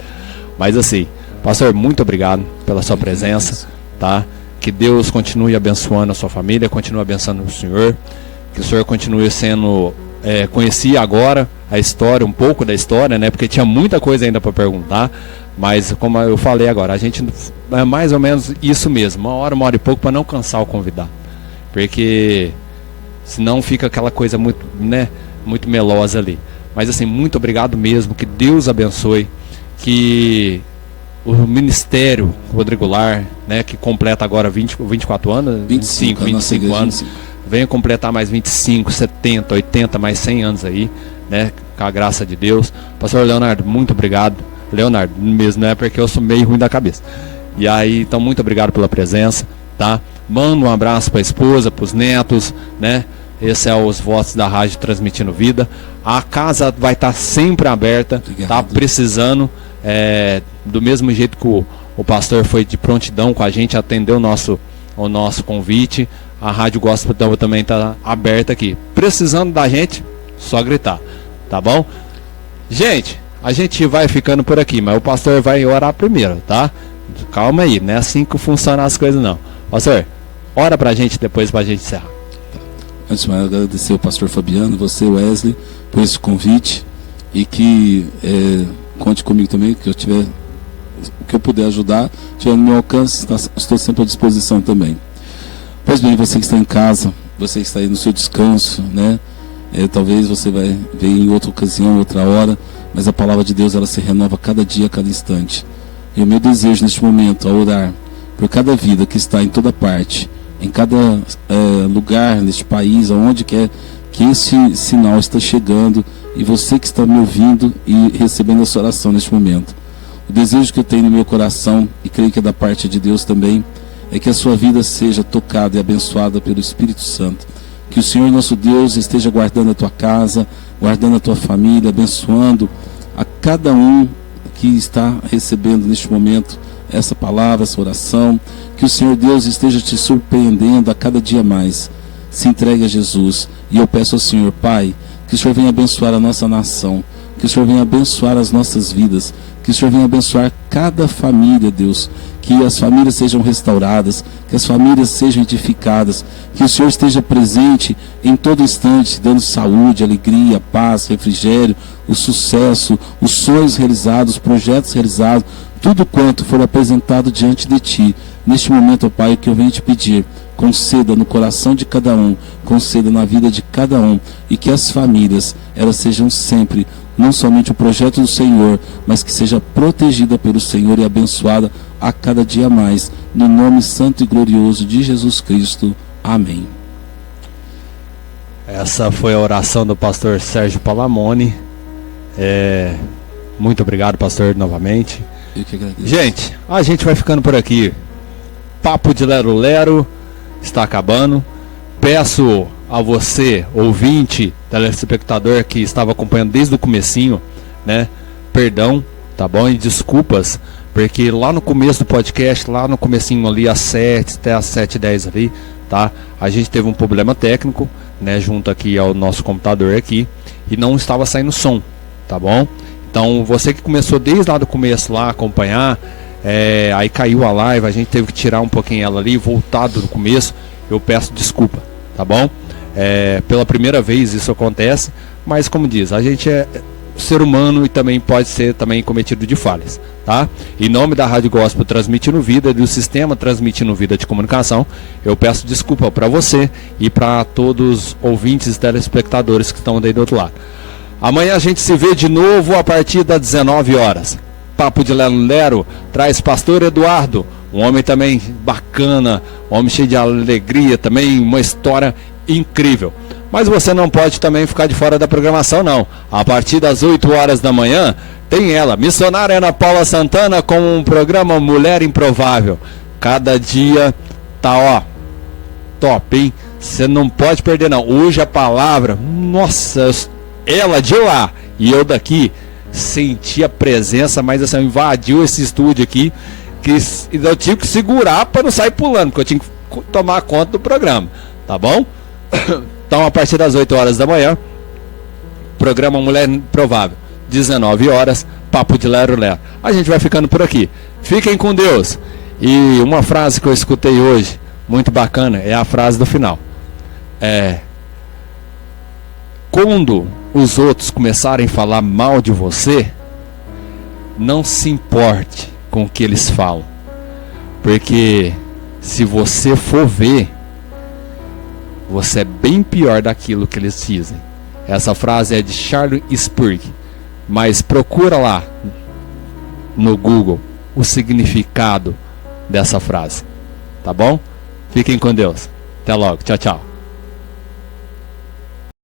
Mas assim, pastor, muito obrigado pela sua presença, tá? Que Deus continue abençoando a sua família, continue abençoando o senhor, que o senhor continue sendo, conheci agora a história, um pouco da história, né? Porque tinha muita coisa ainda para perguntar, mas como eu falei agora, a gente é mais ou menos isso mesmo, 1 hora e pouco, para não cansar o convidado, porque senão fica aquela coisa muito, né, muito melosa ali. Mas assim, muito obrigado mesmo, que Deus abençoe, que o Ministério Rodrigo Lar, né, que completa agora 24 anos, 25 anos, venha completar mais 25, 70, 80, mais 100 anos aí, né, com a graça de Deus. Pastor Leonardo, muito obrigado. Leonardo mesmo, né, porque eu sou meio ruim da cabeça. E aí, então, muito obrigado pela presença, tá? Manda um abraço para a esposa, para os netos, né? Esse é os votos da Rádio Transmitindo Vida. A casa vai estar sempre aberta, tá precisando, do mesmo jeito que o pastor foi de prontidão com a gente, atendeu o nosso convite. A Rádio Gospel também está aberta aqui. Precisando da gente, só gritar, tá bom? Gente, a gente vai ficando por aqui, mas o pastor vai orar primeiro, tá? Calma aí, não é assim que funcionam as coisas não. Pastor, ora pra gente depois pra gente encerrar. Antes de mais, agradecer ao pastor Fabiano, você, Wesley, por esse convite, e que conte comigo também, que o que eu puder ajudar, tiver no meu alcance, estou sempre à disposição também. Pois bem, você que está em casa, você que está aí no seu descanso, né? Talvez você vai ver em outra ocasião, outra hora, mas a palavra de Deus, ela se renova cada dia, a cada instante. E o meu desejo neste momento, ao orar por cada vida que está em toda parte, em cada lugar neste país, aonde quer que esse sinal está chegando, e você que está me ouvindo e recebendo essa oração neste momento. O desejo que eu tenho no meu coração, e creio que é da parte de Deus também, é que a sua vida seja tocada e abençoada pelo Espírito Santo. Que o Senhor nosso Deus esteja guardando a tua casa, guardando a tua família, abençoando a cada um que está recebendo neste momento essa palavra, essa oração. Que o Senhor Deus esteja te surpreendendo a cada dia mais. Se entregue a Jesus. E eu peço ao Senhor, Pai, que o Senhor venha abençoar a nossa nação, que o Senhor venha abençoar as nossas vidas, que o Senhor venha abençoar cada família, Deus, que as famílias sejam restauradas, que as famílias sejam edificadas, que o Senhor esteja presente em todo instante, dando saúde, alegria, paz, refrigério, o sucesso, os sonhos realizados, os projetos realizados, tudo quanto for apresentado diante de Ti. Neste momento, ó Pai, que eu venho te pedir, conceda no coração de cada um, conceda na vida de cada um, e que as famílias, elas sejam sempre, não somente o projeto do Senhor, mas que seja protegida pelo Senhor e abençoada a cada dia mais, no nome santo e glorioso de Jesus Cristo. Amém. Essa foi a oração do pastor Sérgio Palamone. Muito obrigado, pastor, novamente. Eu que agradeço. Gente, a gente vai ficando por aqui. Papo de Lero Lero está acabando. Peço a você, ouvinte, telespectador que estava acompanhando desde o comecinho, né? Perdão, tá bom? E desculpas, porque lá no começo do podcast, lá no comecinho ali, às 7, até às 7h10 ali, tá? A gente teve um problema técnico, né? Junto aqui ao nosso computador aqui, e não estava saindo som, tá bom? Então, você que começou desde lá do começo lá a acompanhar, aí caiu a live, a gente teve que tirar um pouquinho ela ali, voltar do começo, eu peço desculpa, tá bom? Pela primeira vez isso acontece, mas como diz, a gente é ser humano e também pode ser também cometido de falhas, tá? Em nome da Rádio Gospel Transmitindo Vida, do Sistema Transmitindo Vida de Comunicação, eu peço desculpa para você e para todos os ouvintes e telespectadores que estão daí do outro lado. Amanhã a gente se vê de novo a partir das 19 horas. Papo de Lero Lero traz Pastor Eduardo, um homem também bacana, um homem cheio de alegria também, uma história incrível. Mas você não pode também ficar de fora da programação, não. A partir das 8 horas da manhã, tem ela, missionária Ana Paula Santana, com um programa Mulher Improvável. Cada dia tá, ó, top, hein? Você não pode perder, não. Hoje a palavra, nossa, ela de lá e eu daqui, senti a presença, mas assim, invadiu esse estúdio aqui, que eu tive que segurar para não sair pulando, porque eu tinha que tomar conta do programa, tá bom? Então, a partir das 8 horas da manhã, programa Mulher Improvável, 19 horas, Papo de Lero Lero. A gente vai ficando por aqui. Fiquem com Deus. E uma frase que eu escutei hoje, muito bacana, é a frase do final. Quando os outros começarem a falar mal de você, não se importe com o que eles falam. Porque se você for ver, você é bem pior daquilo que eles dizem. Essa frase é de Charles Spurgeon, mas procura lá no Google o significado dessa frase, tá bom? Fiquem com Deus. Até logo. Tchau, tchau.